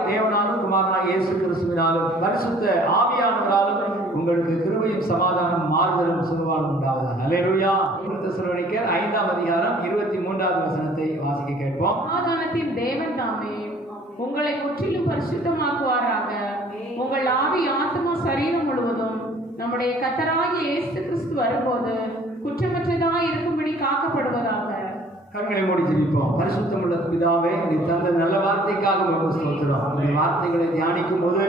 பிதாவாகிய தேவனாலும் குமாரனாகிய இயேசு கிறிஸ்துவினாலும் பரிசுத்த ஆவியானவராலும் உங்களுக்கு கிருபையும் சமாதானம் மாறுதலும் சுகவாலும் உண்டாவதாக. அல்லேலூயா. தெசலோனிக்கர் 5ஆம் அதிகாரம் 23வது வசனத்தை வாசிக்க கேட்போம். சமாதானத்தின் தேவன் தாமே உங்களை முற்றிலும் பரிசுத்தமாக்குவாராக. உங்கள் ஆவி, ஆத்மா, சரீரம் முழுவதும் நம்முடைய கர்த்தராகிய இயேசு கிறிஸ்து வரும்போது குற்றமற்றதாய் இருக்கும்படி காக்கப்படுவதாக. கண்களை மூடி ஜெபிப்போம். பரிசுத்தமுள்ள பிதாவே, நீ தந்த நல்ல வார்த்தைக்காக உங்களுக்கு ஸ்தோத்திரம். உங்களுடைய வார்த்தைகளை தியானிக்கும் போது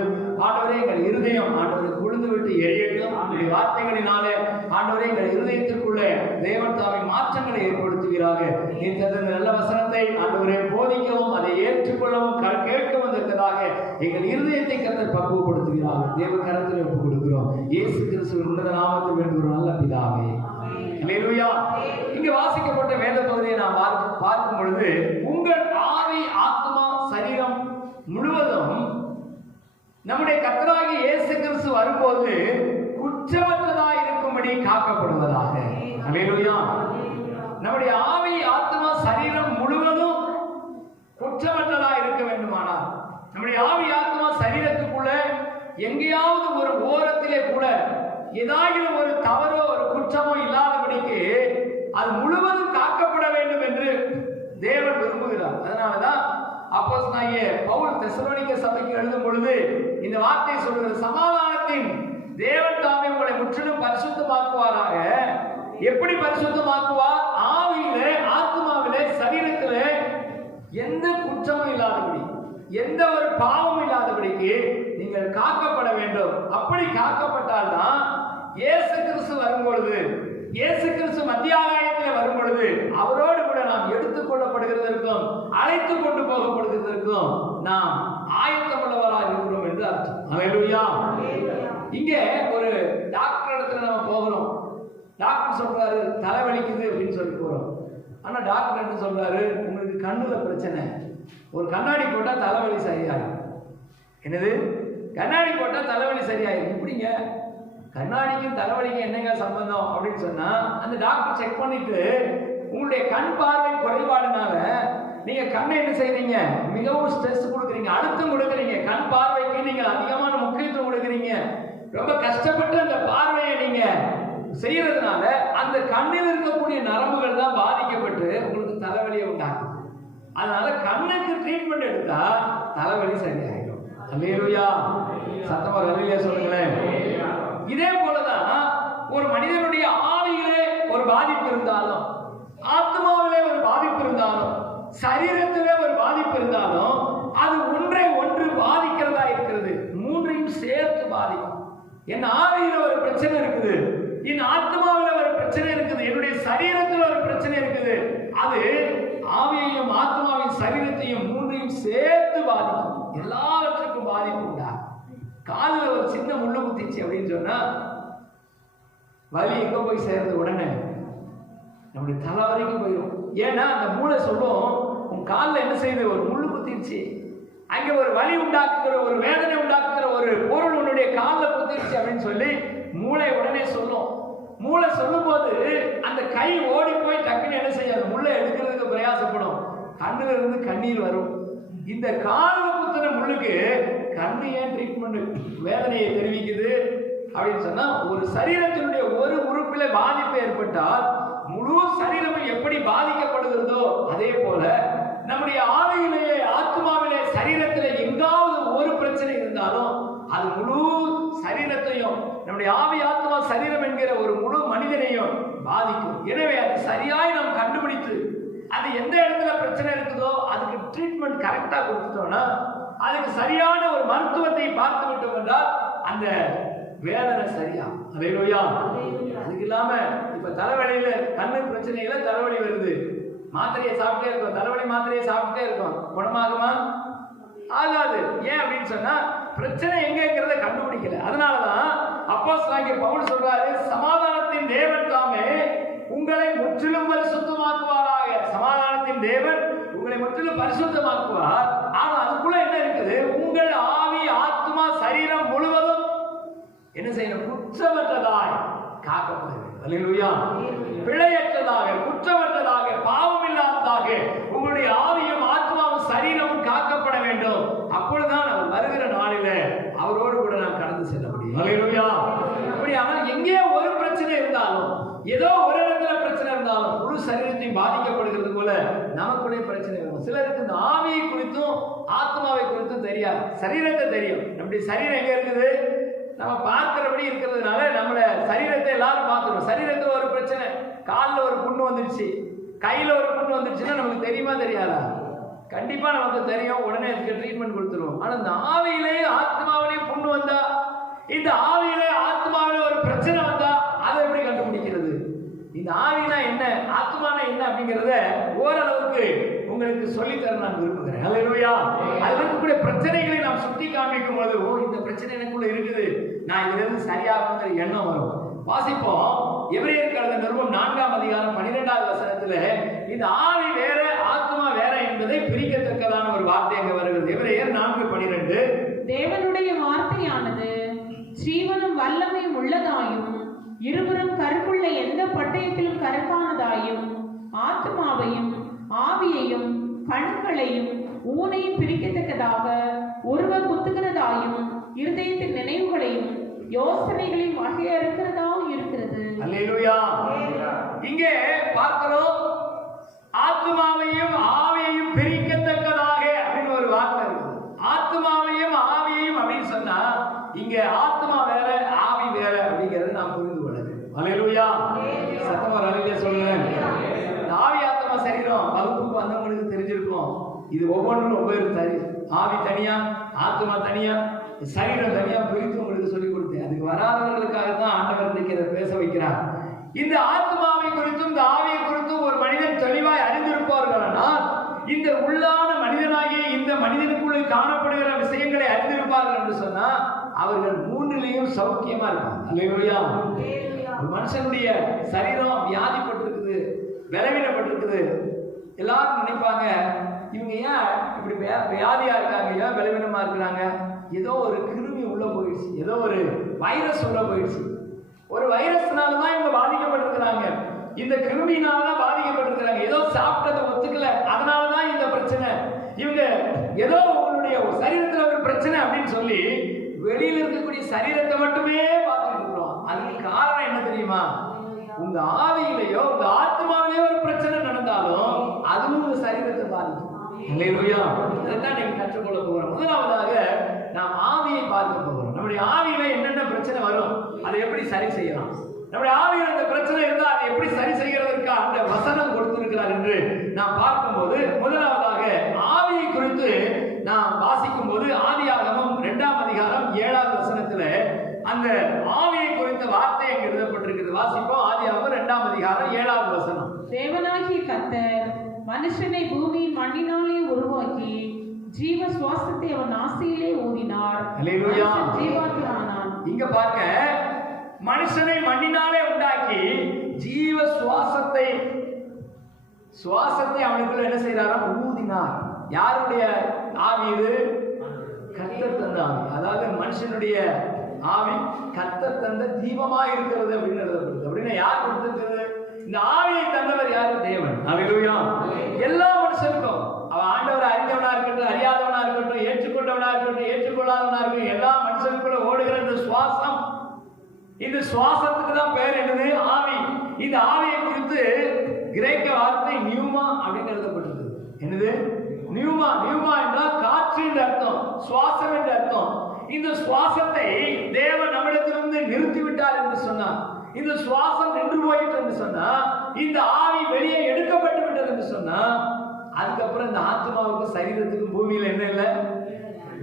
ஆண்டவரே எங்கள் இருதயம் ஆண்டவரை குளிர்ந்து விட்டு எரியட்டும். உங்களுடைய வார்த்தைகளினாலே ஆண்டவரே எங்கள் இருதயத்திற்குள்ளே தேவன் தாமே மாற்றங்களை ஏற்படுத்துகிறாக. நீ தந்த நல்ல வசனத்தை ஆண்டவரை போதிக்கவும் அதை ஏற்றுக்கொள்ளவும் கேட்கவும் தக்கதாக எங்கள் இருதயத்தை கர்த்தர் பக்குவப்படுத்துகிறார். தேவ கரத்தில் ஒப்புக் கொடுக்கிறோம். இயேசு கிறிஸ்துவின் உன்னத நாமத்தில் வேண்டுகிறோம் நல்ல பிதாவே. அல்லேலூயா. இங்கு வாசிக்கப்பட்ட வேத பகுதியை நாம் பார்க்கும் பொழுது உங்கள் ஆவி, ஆத்மா, சரீரம் முழுவதும் நம்முடைய கர்த்தராகிய இயேசு கிறிஸ்து வரும்போது குற்றமற்றதாய் இருக்கும்படி காக்கப்படுவதாக. அல்லேலூயா. நம்முடைய ஆவி, ஆத்மா, சரீரம் முழுவதும் குற்றமற்றதாய் இருக்க வேண்டுமானால் நம்முடைய ஆவி, ஆத்மா, சரீரத்துக்குள்ள எங்கேயாவது ஒரு ஓரத்திலே கூட ஏதாயிலும் ஒரு தவறோ ஒரு குற்றமோ இல்லாதபடிக்கு அது முழுவதும் காக்கப்பட வேண்டும் என்று தேவன் விரும்புகிறார். அதனாலதான் அப்போஸ்தலனாகிய பவுல் தெசலோனிக்க சபைக்கு எழுதும் பொழுது இந்த வார்த்தை சொல்கிறது, சமாதானத்தின் தேவன் தாமே உங்களை முற்றிலும் பரிசுத்தமாக்குவாராக. எப்படி பரிசுத்தமாக்குவார்? ஆவியிலே, ஆத்மாவிலே, சரீரத்திலே எந்த குற்றமும் இல்லாதபடி, எந்த ஒரு பாவமும் இல்லாதபடிக்கு நீங்கள் காக்கப்பட வேண்டும். அப்படி காக்கப்பட்டால்தான் இயேசு கிறிஸ்து வரும்பொழுது, இயேசு கிறிஸ்து மத்திய ஆகாயத்தில் வரும் பொழுது அவரோடு கூட நாம் எடுத்துக் கொள்ளப்படுகிறதற்கும் அழைத்து கொண்டு போகப்படுகிறதற்கும் நாம் ஆயத்தமுள்ளவராக இருக்கிறோம் என்று அர்த்தம். அல்லேலூயா. இங்கே ஒரு டாக்டர் இடத்துல நம்ம போகிறோம். டாக்டர் சொல்றாரு தலைவலிக்குது அப்படின்னு சொல்லி போறோம். ஆனா டாக்டர் என்ன சொல்றாரு? உங்களுக்கு கண்ணுல பிரச்சனை, ஒரு கண்ணாடி போட்டா தலைவலி சரியாயிடும். என்னது? கண்ணாடி போட்டா தலைவலி சரியாயிடும். எப்படிங்க? கண்ணாடிக்கும் தலைவலிக்கும் என்னங்க சம்பந்தம் அப்படின்னு சொன்னா, அந்த டாக்டர் செக் பண்ணிட்டு உங்களுடைய கண் பார்வை குறைபாடுனால நீங்க கண்ணை என்ன செய்றீங்க? மிகவும் ஸ்ட்ரெஸ் கொடுக்குறீங்க, அழுத்தம் கொடுக்குறீங்க. கண் பார்வைக்கு நீங்க அதிகமான முக்கியத்துவம் கொடுக்குறீங்க. ரொம்ப கஷ்டப்பட்டு அந்த பார்வையை நீங்க செய்யறதுனால அந்த கண்ணில் இருக்கக்கூடிய நரம்புகள் தான் பாதிக்கப்பட்டு உங்களுக்கு தலைவலியை உண்டாக்குது. அதனால கண்ணுக்கு ட்ரீட்மெண்ட் எடுத்தா தலைவலி சரியாயிடும். அல்லேலூயா. சத்தமா அல்லேலூயா சொல்லுங்களேன். இதே போலதான் ஒரு மனிதனுடைய ஆவியிலே ஒரு பாதிப்பு இருந்தாலும், ஆத்மாவிலே ஒரு பாதிப்பு இருந்தாலும், சரீரத்திலே ஒரு பாதிப்பு இருந்தாலும் அது ஒன்றை ஒன்று பாதிக்கிறதா இருக்கிறது. மூன்றையும் சேர்த்து பாதிக்கும். என் ஆவியில ஒரு பிரச்சனை இருக்குது, என் ஆத்மாவில ஒரு பிரச்சனை இருக்குது, என்னுடைய சரீரத்தில் ஒரு பிரச்சனை இருக்குது. அது ஆவியையும் ஆத்மாவையும் சரீரத்தையும் மூன்றையும் சேர்த்து பாதிக்கும். எல்லாவற்றுக்கும் பாதிப்பு உண்டா? காலில் ஒரு சின்ன முள்ளு குத்திச்சு அப்படின்னு சொன்னா வலி எங்க போய் சேர்ந்த உடனே நம்முடைய தலை வரைக்கும் போயிடும். ஏன்னா அந்த மூளை சொல்லும், உன் காலில் என்ன செய்யுது? ஒரு முள்ளு குத்திருச்சு. அங்க ஒரு வலி உண்டாக்குகிற, ஒரு வேதனை உண்டாக்குகிற ஒரு பொருள் உன்னுடைய காலில் குத்திருச்சு அப்படின்னு சொல்லி மூளை உடனே சொல்லும். மூளை சொல்லும் போது அந்த கை ஓடி போய் டக்குன்னு என்ன செய்யாது? முள்ளை எடுக்கிறதுக்கு பிரயாசப்படும். கண்ணுல இருந்து கண்ணீர் வரும். இந்த காலில் குத்துன முள்ளுக்கு கண்ணு ஏன் ட்ரீட்மெண்ட் வேதனையை தெரிவிக்குது அப்படின்னு சொன்னா, ஒரு சரீரத்தினுடைய ஒரு உறுப்பில பாதிப்பு ஏற்பட்டால் முழு சரீரமும் எப்படி பாதிக்கப்படுகிறதோ அதே போல நம்முடைய ஆவியிலேயே, ஆத்மாவிலே, சரீரத்திலே எங்காவது ஒரு பிரச்சனை இருந்தாலும் அது முழு சரீரத்தையும், நம்முடைய ஆவி, ஆத்மா, சரீரம் என்கிற ஒரு முழு மனிதனையும் பாதிக்கும். எனவே அது சரியாய் நாம் கண்டுபிடித்து அது எந்த இடத்துல பிரச்சனை இருக்குதோ அதுக்கு ட்ரீட்மெண்ட் கரெக்டா கொடுத்துட்டோம்னா, அதுக்கு சரியான ஒரு மருத்துவத்தை பார்த்து விட்டோம் என்றால் அந்த வேதனை சரியா. அல்லேலூயா. அதுக்கு இல்லாம இப்ப தலைவலியில கண்ணு பிரச்சனையில தலைவலி வருது, மாத்திரையை சாப்பிட்டே இருக்கோம், தலைவலி மாத்திரையை சாப்பிட்டே இருக்கோம், குணமாகுமா? ஆகாது. ஏன் அப்படின்னு சொன்னா பிரச்சனை எங்கிறத கண்டுபிடிக்கல. அதனாலதான் அப்போஸ்தலனாகிய பவுல் சொல்றாரு, சமாதானத்தின் தேவன் தாமே உங்களை முற்றிலும் பரிசுத்தமாக்குவாராக. சமாதானத்தின் தேவன் உங்களை முற்றிலும் பரிசுத்தமாக்குவார். ஆனா அதுக்குள்ள என்ன இருக்குது? உங்கள் ஆவி, ஆத்மா, சரீரம் முழுவதும் என்ன செய்யணும்? குற்றமற்றதாய் காக்கப்பட வேண்டும். அல்லேலூயா. பிழையற்றதாக, குற்றமற்றதாக, பாவம் இல்லாததாக உங்களுடைய ஆவியும் ஆத்மாவும் சரீரமும் காக்கப்பட வேண்டும். அப்பொழுதுதான் சரீரத்தை தெரியும். நம்முடைய சரீரம் எங்க இருக்குது? நம்ம பார்க்கிறபடி இருக்கிறதுனால நம்மள சரீரத்தை எல்லாரும் பார்த்துருவோம். சரீரத்துல ஒரு பிரச்சனை, காலில் ஒரு புண்ணு வந்துடுச்சு, கையில ஒரு புண்ணு வந்துடுச்சுன்னா நமக்கு தெரியுமா தெரியாதா? கண்டிப்பா நமக்கு தெரியும், உடனே அதுக்கு ட்ரீட்மெண்ட் கொடுத்துருவோம். ஆனா இந்த ஆவியிலேயே ஆத்மாவிலேயே புண்ணு வந்தா, இந்த ஆவியிலே ஆத்மாவிலே ஒரு பிரச்சனை வந்தா அதை எப்படி கண்டுபிடிக்கிறது? இந்த ஆவினா என்ன, ஆத்மானா என்ன அப்படிங்கிறத ஓரளவுக்கு உங்களுக்கு சொல்லித்தர நான் விரும்புகிறேன். அல்லேலூயா. அதுல இருக்கக்கூடிய பிரச்சனைகளை நாம் சுட்டி காண்பிக்கும் போது, ஓ இந்த பிரச்சனை எனக்குள்ள இருக்குது, நான் இதுல இருந்து சரியாகுங்கிற எண்ணம் வரும். வாசிப்போம், எபிரேயருக்கு எழுதின நிருபம் 4ஆம் அதிகாரம் 12வது வசனத்துல இந்த ஆவி வேற ஆத்மா வேற என்பதை பிரிக்கத்தக்கதான ஒரு வார்த்தை அங்க வருகிறது. எபிரேயர் 4:12. தேவனுடைய வார்த்தையானது ஜீவனும் வல்லமையும் உள்ளதாயும் இருவரும் கருக்குள்ள எந்த பட்டயத்திலும் கருக்கானதாயும் ஆத்மாவையும் ஆவியையும் கணுக்களையும் ஊனையும் பிரிக்கத்தக்கதாக ஒருவர் குத்துகிறதாயும் இருதயத்தின் நினைவுகளையும் யோசனைகளையும் வகையறுக்கிறதாவும் இருக்கிறது. அல்லேலூயா. இங்கே பார்க்கிறோம், ஆத்மாவையும் ஆவியையும் பிரிக்கத்தக்கதாக அப்படின்னு ஒரு வார்த்தை இருக்கு. ஆத்மாவையும் ஆவியையும் அப்படின்னு சொன்னா இங்க ஆத்மா வேற ஆவி வேற அப்படிங்கறது நாம் புரிந்து கொள்ளது. அல்லேலூயா. சத்தமா அல்லேலூயா சொல்லுங்க. ஆவி ஆத்மா சரீரம் வகுப்புக்கு வந்தவங்களுக்கு தெரிஞ்சிருக்கும். இது ஒவ்வொன்றும் ஒவ்வொரு ஆவி தனியா, ஆத்மா தனியா, சரீரம் தனியா பிரித்து உங்களுக்கு சொல்லிக் கொடுத்தேன். அதுக்கு வராதவர்களுக்காக தான் ஆண்டவர் இன்னைக்கு பேச வைக்கிறார். இந்த ஆத்மாவை குறித்தும் இந்த ஆவியை குறித்தும் ஒரு மனிதன் தெளிவாய் அறிந்திருப்பார்களானால், இந்த உள்ளான மனிதனாகிய இந்த மனிதனுக்குள்ளே காணப்படுகிற விஷயங்களை அறிந்திருப்பார்கள் என்று சொன்னா அவர்கள் மூன்றிலையும் சௌக்கியமா இருப்பாங்க. அல்லேலூயா. ஒரு மனுஷனுடைய சரீரம் வியாதிப்பட்டிருக்குது, பலவீனப்பட்டிருக்குது. எல்லாரும் நினைப்பாங்க, இவங்க ஏன் இப்படி வியாதியா இருக்காங்க, ஏன் பலவீனமா இருக்கிறாங்க? ஏதோ ஒரு கிருமி உள்ள போயிடுச்சு, ஏதோ ஒரு வைரஸ் உள்ள போயிடுச்சு. ஒரு வைரஸ்னால தான் இவங்க பாதிக்கப்பட்டிருக்கிறாங்க, இந்த கிருமினால தான் பாதிக்கப்பட்டிருக்கிறாங்க. ஏதோ சாப்பிட்டதை ஒத்துக்கல, அதனால தான் இந்த பிரச்சனை. இவங்க ஏதோ உங்களுடைய சரீரத்துல ஒரு பிரச்சனை அப்படின்னு சொல்லி வெளியில இருக்கக்கூடிய சரீரத்தை மட்டுமே பார்த்துட்டு இருக்கிறோம். அதுக்கு காரணம் என்ன தெரியுமா? உங்க ஆவியிலேயோ உங்க ஆத்மாவிலேயோ ஒரு பிரச்சனை நடந்தாலும் அதுவும் உங்க சரீரத்தை பாதிக்கும். அல்லேலூயா. அதைத்தான் நீங்க கற்றுக்கொள்ள போகிறோம். முதலாவதாக நாம் ஆவியை பார்க்க போகிறோம். நம்முடைய ஆவியில என்னென்ன பிரச்சனை வரும், அதை எப்படி சரி செய்யலாம், நம்முடைய ஆவியில் அந்த பிரச்சனை இருந்தால் அதை எப்படி சரி செய்கிறதற்கு அந்த வசனம் கொடுத்திருக்கிறார் என்று நாம் பார்க்கும்போது, முதலாவதாக ஆவியை குறித்து நாம் வாசிக்கும் போது ஆதியாகமம் 2ஆம் அதிகாரம் 7வது வசனத்துல அந்த ஆவியை குறித்த வார்த்தை அங்கு எழுதப்பட்டிருக்கிறது. வாசிப்போம். ஆதியாகமம் 2ஆம் அதிகாரம் 7வது வசனம். தேவனாகிய கர்த்தர் மனுஷனை பூமியின் மண்ணினாலே உருவாக்கி ஜீவ சுவாசத்தை அவன் நாசியிலே ஊதினார். அல்லேலூயா. ஜீவாத்மானான். இங்க பாருங்க, மனுஷனை மண்ணினாலே உண்டாக்கி ஜீவ சுவாசத்தை அவனுக்குள்ள என்ன செய்யறாராம்? ஊதினார். யாருடைய ஆவி இது? கர்த்தர் தந்த ஆவி. அதாவது மனுஷனுடைய ஆவி கர்த்தர் தந்த ஜீவமா இருக்கிறது அப்படின்னு எழுதப்படுது. அப்படின்னா யார் கொடுத்திருக்கிறது? இந்த ஆவியை தந்தவர் யாரு? தேவன். அல்லேலூயா. எல்லா மனுஷனுக்கும், அவன் ஆண்டவரை அறிந்தவனா இருக்கட்டும், அறியாதவனா இருக்கட்டும், ஏற்றுக்கொண்டவனா இருக்கட்டும், ஏற்றுக்கொள்ளாதவனா இருக்கட்டும், எல்லா மனுஷனுக்குள்ள ஓடுகிற இந்த சுவாசம், இந்த சுவாசத்துக்கு தான் பேர் என்னது? ஆவி. இந்த ஆவியை குறித்து கிரேக்க வார்த்தை நியூமா அப்படின்னு எழுதப்பட்டிருக்கு. என்னது? நியூமா. நியூமா என்றால் காற்று என்று அர்த்தம், சுவாசம் என்று அர்த்தம். இந்த சுவாசத்தை தேவன் நம்மிடத்திலிருந்து நிறுத்திவிட்டார் என்று சொன்னார். இந்த சுவாசம் நின்று போயிட்டு என்று சொன்னா, இந்த ஆவி வெளியே எடுக்கப்பட்டு விட்டது என்று சொன்னா, அதுக்கப்புறம் இந்த ஆத்மாவுக்கு சரீரத்துக்கு பூமியில என்ன இல்லை?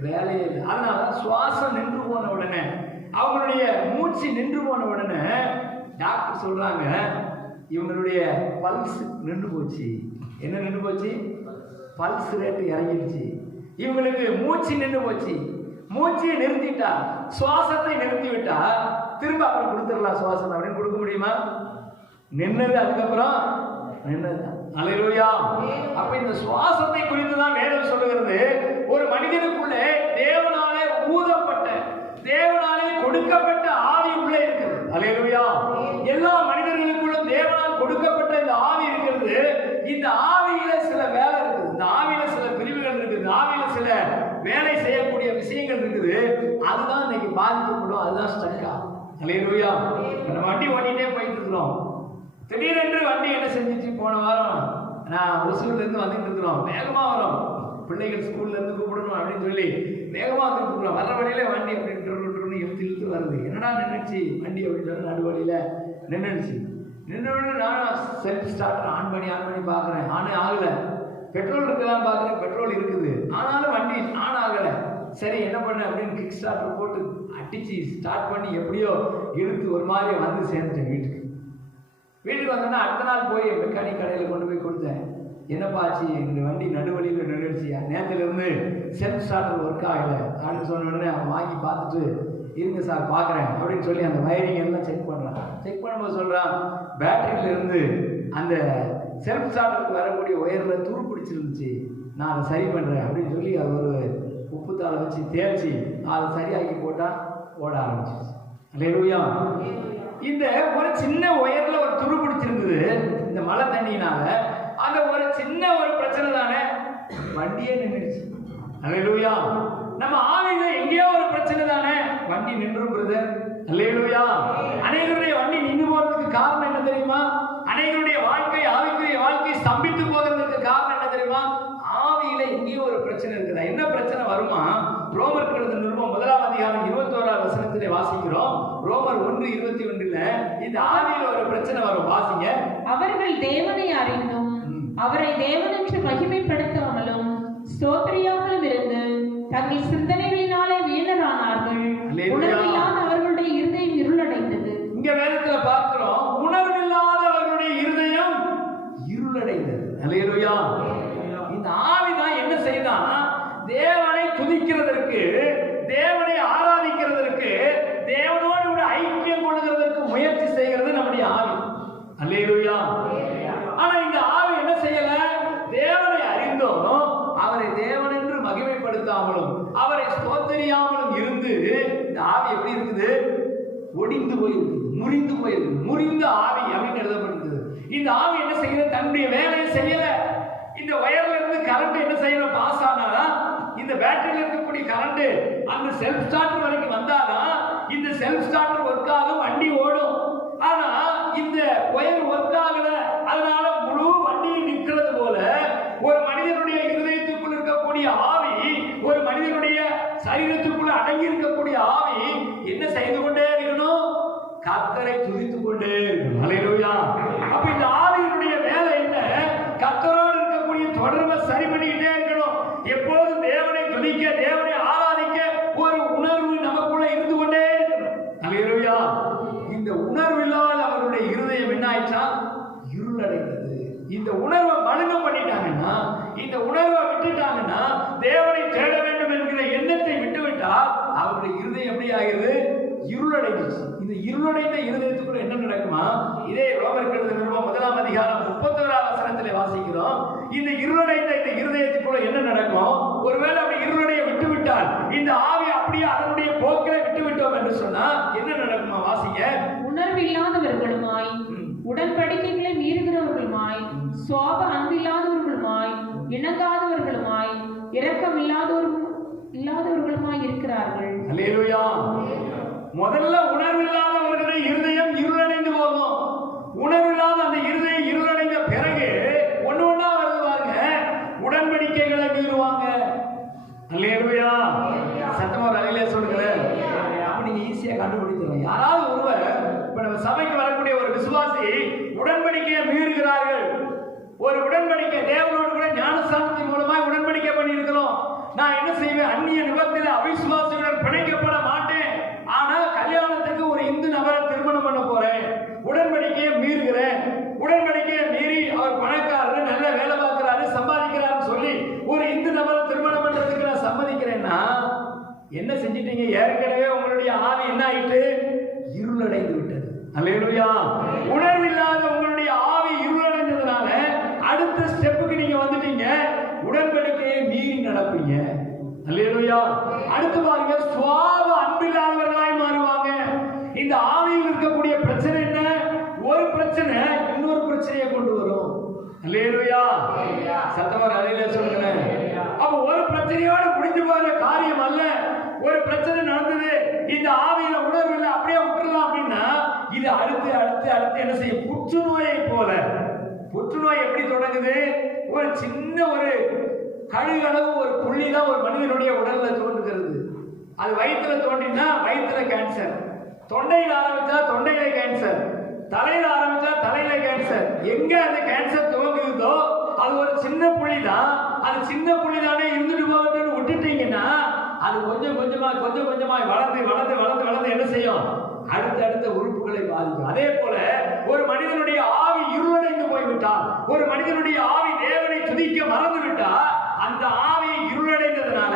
வேலையே இல்லை. அதனால சுவாசம் நின்று போன உடனே, அவங்களுடைய மூச்சு நின்று போன உடனே டாக்டர் சொல்றாங்க, இவங்களுடைய பல்ஸ் நின்று போச்சு. என்ன நின்று போச்சு? பல்ஸ் ரேட்டு இறங்கிடுச்சு. இவங்களுக்கு மூச்சு நின்று போச்சு. மூச்சையை நிறுத்திட்டா, சுவாசத்தை நிறுத்தி விட்டா திரும்ப அப்புறம் கொடுத்துடலாம் சுவாசம் அப்படின்னு கொடுக்க முடியுமா? நின்னது, அதுக்கப்புறம் நின்னது. அல்லேலூயா. அப்ப இந்த சுவாசத்தை குறித்து தான் வேதம் சொல்லுகிறது. ஒரு மனிதனுக்குள்ளே தேவனாலே ஊதப்பட்ட, தேவனாலே கொடுக்கப்பட்ட ஆவி உள்ளே இருக்கிறது. அல்லேலூயா. எல்லா மனிதர்களுக்குள்ளும் தேவனால் கொடுக்கப்பட்ட இந்த ஆவி இருக்கிறது. இந்த ஆவியில சில வேலை இருக்குது, இந்த ஆவியில சில பிரிவுகள் இருக்குது, இந்த ஆவியில சில வேலை செய்யக்கூடிய விஷயங்கள் இருக்குது. அதுதான் இன்னைக்கு பாதிக்கப்படும், அதுதான் ஸ்ட்ரக்கா. அல்லேலூயா. நம்ம வண்டி ஓட்டிகிட்டே போயிட்டு இருக்கிறோம். திடீரென்று வண்டி என்ன செஞ்சிச்சு? போன வாரம் நான் ஒசூர்ல இருந்து வந்துட்டு இருக்கிறோம், வேகமா வரோம். பிள்ளைகள் ஸ்கூல்ல இருந்து கூப்பிடணும் அப்படின்னு சொல்லி வேகமா வந்து கூப்பிடலாம். வர வழியில வண்டி அப்படின்னு இழுத்து வருது. என்னடா நின்றுச்சு வண்டி அப்படின்னு சொல்லி நடுவழியில நின்றுச்சு. நின்று நான் செல்ஃப் ஸ்டார்டர் ஆன் பண்ணி பார்க்குறேன். ஆனே ஆகலை. பெட்ரோல் இருக்குதான் பார்க்குறேன், பெட்ரோல் இருக்குது, ஆனாலும் வண்டி ஆன் ஆகலை. சரி என்ன பண்ண அப்படின்னு கிக் ஸ்டார்டர் போட்டு அடிச்சு ஸ்டார்ட் பண்ணி எப்படியோ இழுத்து ஒரு மாதிரி வந்து சேர்ந்துட்டேன் வீட்டுக்கு வந்தோன்னா அடுத்த நாள் போய் மெக்கானிக் கடையில் கொண்டு போய் கொடுத்தேன். என்னப்பா ஆச்சு, எங்கள் வண்டி நடுவழியில் நின்றுடுச்சியா, நேரத்துலேருந்து செல்ஃப் ஸ்டார்டர் ஒர்க் ஆகலை அப்படின்னு சொன்ன உடனே அவன் வாங்கி பார்த்துட்டு இருங்க சார் பார்க்குறேன் அப்படின்னு சொல்லி அந்த வயரிங் எல்லாம் செக் பண்ணுறான். செக் பண்ணும்போது சொல்கிறான், பேட்டரியிலேருந்து அந்த செல்ஃப் ஸ்டார்டருக்கு வரக்கூடிய ஒயரில் துரு பிடிச்சிருந்துச்சு, நான் அதை சரி பண்ணுறேன் அப்படின்னு சொல்லி அது ஒரு உப்புத்தாளை வச்சு தேய்ச்சி அதை சரியாக்கி போட்டால் ஓட ஆரம்பிச்சிருச்சு. அல்லேலூயா. இந்த ஒரு சின்ன ஒயர்ல ஒரு துரு பிடிச்சிருந்தது இந்த மழை தண்ணியினால. அந்த ஒரு சின்ன ஒரு பிரச்சனை தானே வண்டியே நின்றுடுச்சு. அல்லேலூயா. நம்ம ஆவியில எங்கேயோ ஒரு பிரச்சனை தானே வண்டி நின்றும் பிரதர். அல்லேலூயா. அநேகருடைய வண்டி நின்று போறதுக்கு காரணம் என்ன தெரியுமா? அநேகருடைய வாழ்க்கை, ஆவிக்குரிய வாழ்க்கை ஸ்தம்பித்து போகிறதுக்கு காரணம் என்ன தெரியுமா? ஆவியில எங்கேயோ ஒரு பிரச்சனை இருக்குதா. என்ன பிரச்சனை வருமா? ரோமர் எழுதின நிருபம் 1ஆம் அதிகாரம் 21ஆம் வசனத்திலே வாசிக்கிறோம். ரோமர் 1:21 இந்த ஆவியில ஒரு பிரச்சனை வரும். வாசிங்க. அவர்கள் தேவனை அறிந்தும் அவரை தேவனென்று மகிமைப்படுத்தாமலும் ஸ்தோத்திரியாமலும் இருந்து தங்கள் சிந்தனைகளினாலே வீணரானார்கள். உணர்வில்லாத அவர்களுடைய இருதயம் இருளடைந்தது. இங்க வேதத்துல பார்க்கிறோம், உணர்வில்லாத அவர்களுடைய இருதயம் இருளடைந்தது. அல்லேலூயா. இந்த ஆவிதான் என்ன செய்தான்? தேவனை துதிக்கிறதற்கு, தேவனை ஆராதிக்கிறதற்கு, தேவனோடு கூட ஐக்கியம் கொள்கிறதற்கு முயற்சி செய்கிறது நம்முடைய ஆவி. அல்லேலூயா. ஆனா இந்த ஆவி என்ன செய்யல? தேவனை அறிந்தோம் அவரை தேவன் என்று மகிமைப்படுத்தாமலும் அவரை ஸ்தோத்திரியாமலும் இருந்து இந்த ஆவி எப்படி இருக்குது? ஒடிந்து போயிருக்கு, முறிந்து போயிருக்கு. முறிந்த ஆவி அப்படின்னு எழுதப்பட்டிருக்குது. இந்த ஆவி என்ன செய்யல? தன்னுடைய வேலையை செய்யல. இந்த ஒயர்ல இருந்து கரண்ட் என்ன செய்யணும்? பாஸ் ஆனாதான் இந்த பேட்டரியில இருக்கக்கூடிய கரண்ட் அந்த செல்ஃப் ஸ்டார்டர் வரைக்கும் வந்தாதான் இந்த செல்ஃப் ஸ்டார்டர் ஒர்க் ஆகும், வண்டி ஓடும். ஆனா இந்த ஒயர் ஒர்க் ஆகல. அதனால முழு வண்டியை நிற்கிறது போல ஒரு மனிதனுடைய இருதயத்துக்குள் இருக்கக்கூடிய ஆவி, ஒரு மனிதனுடைய சரீரத்துக்குள்ள அடங்கி இருக்கக்கூடிய ஆவி என்ன செய்து கொண்டே இருக்கணும்? கர்த்தரை துதித்துக் கொண்டே இருக்கணும். அல்லேலூயா. அப்ப இந்த ஆவியினுடைய வேலை என்ன? கர்த்தரோடு இருக்கக்கூடிய தொடர்பை சரி பண்ணிக்கிட்டே இருக்கணும். எப்போதும் தேவனை துதிக்க, தேவனை ஆராதிக்க ஒரு உணர்வு நமக்குள்ள இருந்து கொண்டே இருக்கணும். அல்லேலூயா. இந்த உணர்வு இல்லாத அவருடைய இருதயம் என்ன ஆயிடுச்சா? இருளடைந்தது. இந்த உணர்வை மலினம் பண்ணிட்டாங்கன்னா, இந்த உணர்வை விட்டுட்டாங்கன்னா, தேவனை தேட வேண்டும் என்கிற எண்ணத்தை விட்டுவிட்டால் அவருடைய இருதயம் எப்படி ஆகிறது? இருளடைந்துச்சு. இந்த இருளடைந்த இருதயத்துக்குள்ள என்ன நடக்குமா? இதே ரோமர் எழுதின நிருபம் 1ஆம் அதிகாரம் 31ஆம் வசனத்திலே வாசிக்கிறோம். இந்த இருளடைந்த இந்த இருதயத்துக்குள்ள என்ன நடக்கும்? ஒருவேளை அப்படி இருளடைய விட்டுவிட்டால், இந்த ஆவி அப்படியே அதனுடைய போக்கிலே விட்டுவிட்டோம் என்று சொன்னா என்ன நடக்குமா? வாசிங்க. உணர்வில்லாதவர்களுமாய், உடன்படிக்கைகளை மீறுகிறவர்களுமாய், சுவாப அன்பில்லாதவர்களுமாய், இணங்காதவர்களுமாய், இரக்கம் இல்லாதவர்களுமாய் இருக்கிறார்கள். அல்லேலூயா. முதல்ல உணர்வில்லாதவர்களுடைய இருதயம் இருளடைந்து போகும். உணர்வில்லாத அந்த இருதயம் இருளடைந்த பிறகு ஒண்ணு ஒண்ணா வருது பாருங்க. உடன்படிக்கைகளை மீறுவாங்க. அல்லேலூயா. சத்தமா அலையிலே சொல்லுங்க. அப்ப நீங்க ஈஸியா கண்டுபிடிக்கலாம். யாராவது ஒருவர், இப்ப நம்ம சபைக்கு வரக்கூடிய ஒரு விசுவாசி உடன்படிக்கையை மீறுகிறார்கள். ஒரு உடன்படிக்கை, தேவனோடு கூட ஞானஸ்நானத்தின் மூலமாக உடன்படிக்கை பண்ணி இருக்கிறோம். நான் என்ன செய்வேன்? அந்நிய நிபத்தில் அவிசுவாசியுடன் பிணைக்கப்பட மாட்டேன். ஆனா கல்யாணத்துக்கு ஒரு இந்து நபரை திருமணம் பண்ண போறேன். உடன்படிக்கையை மீறுகிறேன். உடன்படிக்கையை மீறி அவர் பணக்காரர், நல்ல வேலை பார்க்கிறாரு, சம்பாதிக்கிறாரு சொல்லி ஒரு இந்து நபரை திருமணம் பண்றதுக்கு நான் சம்மதிக்கிறேன்னா என்ன செஞ்சிட்டீங்க? ஏற்கனவே உங்களுடைய ஆவி என்ன ஆயிட்டு? இருளடைந்து விட்டது. அல்லேலூயா. உணர்வில்லாத உங்களுடைய ஆவி இருளடைந்ததுனால அடுத்த ஸ்டெப்புக்கு நீங்க வந்துட்டீங்க. உடன்படிக்கையை மீறி நடப்பீங்க. அல்லேலூயா. அடுத்து பாருங்க, சுவாப அன்பில்லாதவர்களாய் மாறுவாங்க. இந்த ஆவியில் இருக்கக்கூடிய பிரச்சனை என்ன? ஒரு பிரச்சனை இன்னொரு பிரச்சனையை கொண்டு வரும். அல்லேலூயா. சத்தமா அலையிலே சொல்லுங்க. அப்ப ஒரு பிரச்சனையோட முடிஞ்சு போற காரியம் அல்ல. ஒரு பிரச்சனை நடந்தது, இந்த ஆவியில உணர்வு இல்லை, அப்படியே விட்டுறலாம் அப்படின்னா இது அடுத்து அடுத்து அடுத்து என்ன செய்யும்? புற்றுநோயை போல. புற்றுநோய் எப்படி தொடங்குது? ஒரு சின்ன ஒரு கடுகளவு ஒரு புள்ளி தான் ஒரு மனிதனுடைய உடல்ல தோன்றுகிறது. அது வயிற்றுல தோன்றினா வயிற்றுல கேன்சர், தொண்டையில் ஆரம்பிச்சா தொண்டையில கேன்சர், தலையில ஆரம்பிச்சா தலையில கேன்சர். எங்க அந்த கேன்சர் துவங்குதோ அது ஒரு சின்ன புள்ளி தான். அது சின்ன புள்ளி தானே இருந்துட்டு போகட்டும்னு விட்டுட்டீங்கன்னா அது கொஞ்சம் கொஞ்சமா வளர்ந்து என்ன செய்யும்? அடுத்த உறுப்புகளை பாதிக்கும். அதே போல ஒரு மனிதனுடைய ஆவி இருளடைந்து போய்விட்டால், ஒரு மனிதனுடைய ஆவி தேவனை துதிக்க மறந்து விட்டால், அந்த ஆவி இருளடைந்ததுனால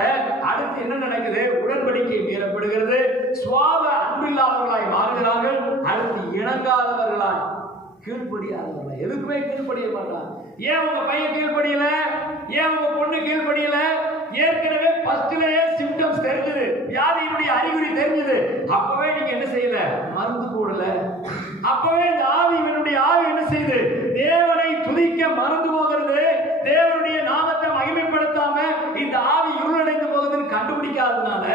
அடுத்து என்ன நடக்குது? உடன்படிக்கை மீறப்படுகிறது, சுவாப அன்பில்லாதவர்களாய் மாறுகிறார்கள், அடுத்து இணங்காதவர்களாய், கீழ்ப்படியாதவர்களாய். எதுக்குமே கீழ்ப்படிய மாட்டான். ஏன் உங்க பையன் கீழ்ப்படியல? ஏன் உங்க பொண்ணு கீழ்ப்படியல? ஏற்கனவே ஃபர்ஸ்ட்லயே சிம்டம்ஸ் தெரிஞ்சது, வியாதியினுடைய அறிகுறி தெரிஞ்சது. அப்பவே நீங்க என்ன செய்யல? மருந்து போடல. அப்பவே இந்த இவனுடைய ஆவி என்ன செய்யுது? தேவனை துதிக்க மறந்து போகிறது, தேவனுடைய நாமத்தை மகிமைப்படுத்தாம இந்த ஆவி இருளடைந்து போகுதுன்னு கண்டுபிடிக்காததுனால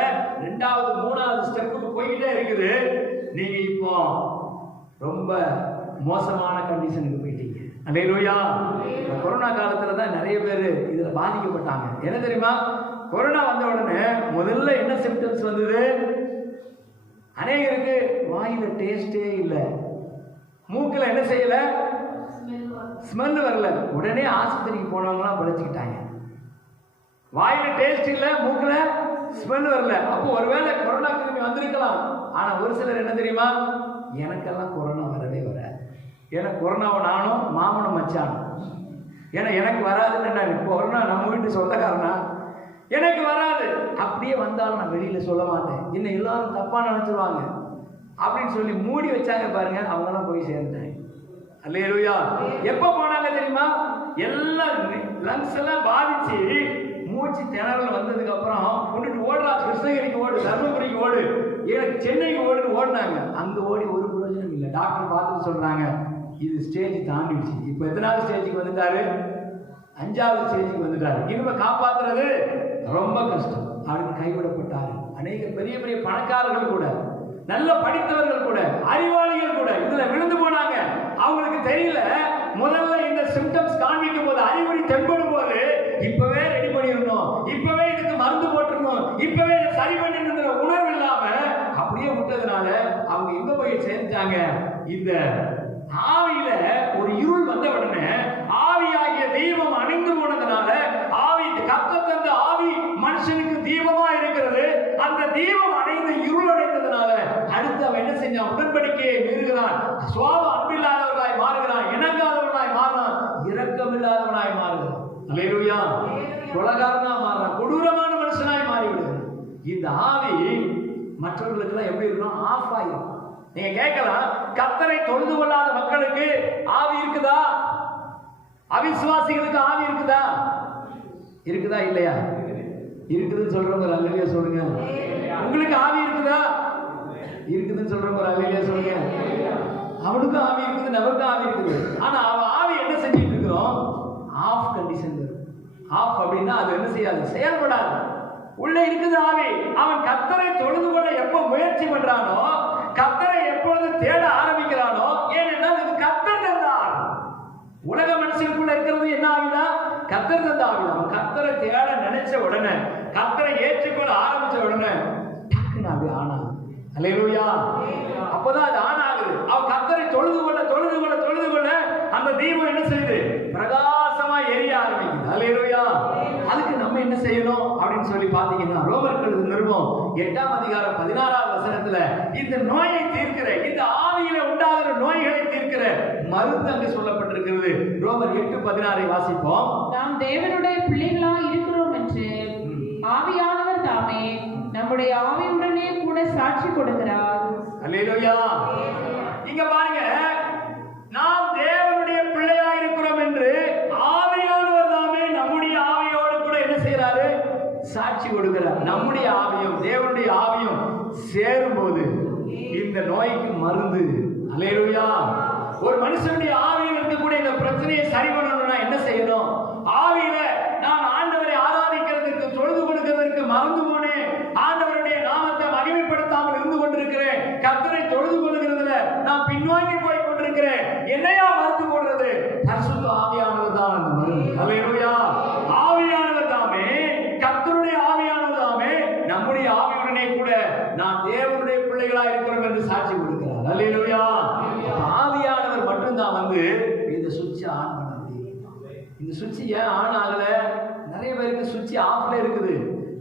ரெண்டாவது மூணாவது ஸ்டெப்புக்கு போய்கிட்டே இருக்குது. நீங்க இப்போ ரொம்ப மோசமான கண்டிஷனுக்கு போயிட்டீங்க. அல்லேலூயா. கொரோனா காலத்துல தான் நிறைய பேர் இதுல பாதிக்கப்பட்டாங்க. என்ன தெரியுமா? கொரோனா வந்த உடனே முதல்ல என்ன சிம்டம்ஸ் வந்தது? அநேகருக்கு வாயில டேஸ்டே இல்லை, மூக்குல என்ன செய்யல? ஸ்மெல் வரல. உடனே ஆஸ்பத்திரிக்கு போனவங்களாம் பழிச்சுக்கிட்டாங்க. வாயில டேஸ்ட் இல்லை, மூக்குல ஸ்மெல் வரல. அப்போ ஒருவேளை கொரோனா கிருமி வந்திருக்கலாம். ஆனா ஒரு சிலர் என்ன தெரியுமா? எனக்கெல்லாம் கொரோனா வரவே வராது, ஏன்னா கொரோனாவை நானும் மாமனும் மச்சானும், ஏன்னா எனக்கு வராதுன்னு. நான் கொரோனா நம்ம வீட்டு சொந்தக்காரனா, எனக்கு வராது. அப்படியே வந்தாலும் நான் வெளியில சொல்ல மாட்டேன், இன்னும் எல்லாரும் தப்பா நினைச்சிருவாங்க அப்படின்னு சொல்லி மூடி வச்சாங்க பாருங்க. அவங்களாம் போய் சேர்ந்துட்டாங்க. அல்லேலூயா. எப்ப போனாங்க தெரியுமா? எல்லாம் லங்ஸ் எல்லாம் பாதிச்சு மூச்சு திணறல் வந்ததுக்கு அப்புறம் கொண்டுட்டு ஓடுறா, கிருஷ்ணகிரிக்கு ஓடு, தர்மபுரிக்கு ஓடு, சென்னைக்கு ஓடுன்னு ஓடினாங்க. அங்க ஓடி ஒரு பிரயோஜனம் இல்லை. டாக்டர் பார்த்துட்டு சொல்றாங்க, இது ஸ்டேஜ் தாண்டிடுச்சு. இப்ப எத்தனாவது ஸ்டேஜுக்கு வந்துட்டாரு? 5வது ஸ்டேஜுக்கு வந்துட்டாரு. இனிமே காப்பாத்துறது ரொம்ப கஷ்டம். அவருக்கு கைவிடப்பட்டாரு. அநேக பெரிய பெரிய பணக்காரர்கள் கூட, நல்ல படித்தவர்கள் கூட, அறிவாளிகள் கூட இதுல விழுந்து போனாங்க. அவங்களுக்கு தெரியல, முதல்ல இந்த சிம்டம்ஸ் காண்பிக்கும் போது, அறிகுறி தென்படும் போது இப்பவே ரெடி பண்ணிடணும், இப்பவே இதுக்கு மருந்து போட்டுருணும், இப்பவே சரி பண்ணிருக்கிற உணர்வு இல்லாம அப்படியே விட்டதுனால அவங்க எங்க போய் சேர்ந்தாங்க? இந்த ஆவியில ஒரு இருள் வந்த உடனே ஆவியாகிய தெய்வம் அணைந்து போனதுனால, ஆவி கர்த்தர் தந்த ஆவி மனுஷனுக்கு தீபமா இருக்கிறது. அந்த தீபம் அணைந்து இருள் அடைந்ததுனால அடுத்து அவன் என்ன செஞ்சான்? உடன்படிக்கையை மீறுகிறான், சுவாப அன்பில்லாதவர்களாய் மாறுகிறான், இணங்காதவர்களாய் மாறுறான், இரக்கமில்லாதவனாய் மாறுகிறான். அல்லேலூயா. கொலகாரனா மாறுறான், கொடூரமான மனுஷனாய் மாறிவிடுகிறான். இந்த ஆவி மற்றவர்களுக்கு எல்லாம் எப்படி இருக்கணும்? ஆஃப் ஆகிடும். நீங்க கேட்கலாம், கர்த்தரை தொழுது கொள்ளாத மக்களுக்கு ஆவி இருக்குதா? அவிசுவாசிகளுக்கு ஆவி இருக்குதா? இருக்குதா இல்லையா? இருக்குதுன்னு சொல்றவங்க அல்லேலூயா சொல்லுங்க. உங்களுக்கு ஆவி இருக்குதா? இருக்குதுன்னு சொல்றவங்க அல்லேலூயா சொல்லுங்க. அவனுக்கும் ஆவி இருக்குது, நமக்கும் ஆவி இருக்குது. ஆனா அவன் ஆவி என்ன செஞ்சிட்டு இருக்கிறோம்? Of condition. ஆஃப் அப்படின்னா அது என்ன செய்யாது? செயல்படாது. உள்ள இருக்குது ஆவி. அவன் கர்த்தரை தொழுது கொள்ள எப்ப முயற்சி பண்றானோ, கர்த்தரை எப்பொழுது தேட ஆரம்பிக்கிறானோ, ஏனென்றால் இது கர்த்தர் தந்த ஆவி. உலக மனுஷனுக்குள்ள இருக்கிறது என்ன ஆவினா? கர்த்தர் தந்த ஆவி. அவன் கர்த்தரை தேட நினைச்ச உடனே, கர்த்தரை ஏற்றுக்கொள்ள ஆரம்பிச்ச உடனே டக்குன்னு அது ஆனாது. அல்லேலூயா. அப்பதான் அது ஆனாகுது. அவன் கர்த்தரை தொழுது கொள்ள அந்த தீபம் என்ன செய்யுது? பிரகாசமா எரிய ஆரம்பிக்குது. அல்லேலூயா. அதுக்கு நம்ம என்ன செய்யணும் அப்படின்னு சொல்லி பாத்தீங்கன்னா, ரோமர்கள் நிருபம் 8ஆம் அதிகாரம் 16வது வசனத்துல இந்த நோயை தீர்க்கிற, இந்த ஆவியில உண்டாகிற நோய்களை தீர்க்கிற மருந்து அங்கு சொல்லப்பட்டிருக்கிறது. ரோமர் 8:16 வாசிப்போம். நாம் தேவனுடைய பிள்ளைகளா இருக்கிறோம் என்று ஆவியானவர் தாமே நம்முடைய ஆவியுடனே கூட சாட்சி கொடுக்கிறார். அல்லேலூயா. இங்க பாருங்க, நாம் தேவனுடைய பிள்ளையா இருக்கிறோம் என்று ஆவியானவர் தாமே நம்முடைய ஆவியோடு கூட என்ன செய்யறாரு? சாட்சி கொடுக்கிறார். நம்முடைய ஆவியும் தேவனுடைய ஆவியும் சேரும்போது இந்த நோய்க்கு மருந்து. அல்லேலூயா. ஒரு மனுஷனுடைய ஆவியில் இருக்கக்கூடிய இந்த பிரச்சனையை சரி பண்ணணும்னா என்ன செய்யணும்? ஆவியில நான் ஆண்டவரை ஆராதிக்கிறதுக்கு, தொழுது கொடுக்கிறதுக்கு மறந்து போனேன், ஆண்டவருடைய நாமத்தை மகிமைப்படுத்தாமல் இருந்து கொண்டிருக்கிறேன், கர்த்தரை தொழுது கொள்கிறதுல நான் பின்வாங்கி போய் கொண்டிருக்கிறேன், என்னையா மருந்து போடுறது? பரிசுத்த ஆவியானவர் தான் அந்த மருந்து. அல்லேலூயா. ஆவியானவர் தாமே உடனே கூட நான் தேவனுடைய பிள்ளைகளா இருக்கிறோம் என்று சாட்சி கொடுக்கிறார். அல்லேலூயா. ஆவியானவர் மட்டும்தான் வந்து இந்த சுவிட்ச் ஆன் பண்ண முடியும். இந்த சுவிட்ச் ஏன் ஆன் ஆகல? நிறைய பேருக்கு சுவிட்ச் ஆஃப்ல இருக்குது.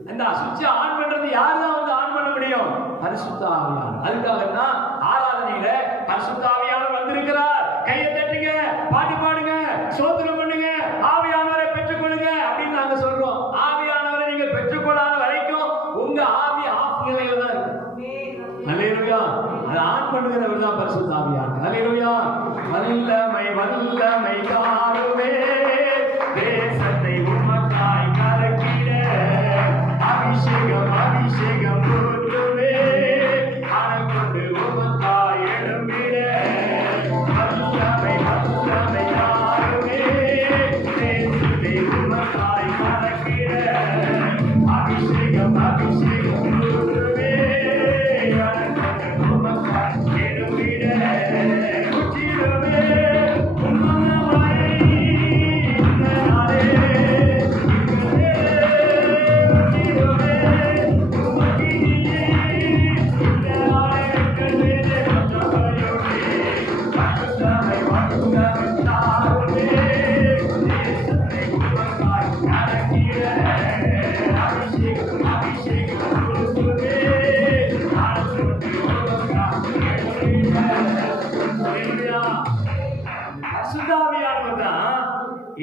அந்த சுவிட்ச் ஆன் பண்றது யார் தான் வந்து ஆன் பண்ண முடியும்? பரிசுத்த ஆவியானவர். அதுக்காக தான் ஆராதனையில பரிசுத்த ஆவியானவர் வந்திருக்கிறார். கையை தட்டுங்க, பாட்டு பாடுங்க, ஸ்தோத்திரம் பண்ணுங்க, ஆவியானவரை பெற்றுக்கொள்ளுங்க அப்படின்னு நாங்க சொல்றோம். ஆவியானவரை நீங்க பெற்றுக்கொள்ளாத வரைக்கும் உங்க ஆவி ஆஃப் நிலையில தான் இருக்கு. அல்லேலூயா. அதை ஆன் பண்ணுகிறவர் தான் பரிசுத்த ஆவியானவர். அல்லேலூயா. வல்லமை வல்லமை தாருமே, தேசத்தை உமக்காய் கலக்கிட அபிஷேகம் அபிஷேகம் ஊற்றுவே, அனல் கொண்டு உமக்காய் எழும்பிட வல்லமை வல்லமை தாருமே, தேசத்தை உமக்காய் கலக்கிட அபிஷேகம் அபிஷேகம் ஊற்றுவே, அனல் கொண்டு உமக்காய் எழும்பிட உச்சிடுவே உம்மனமாய் இந்த நாளே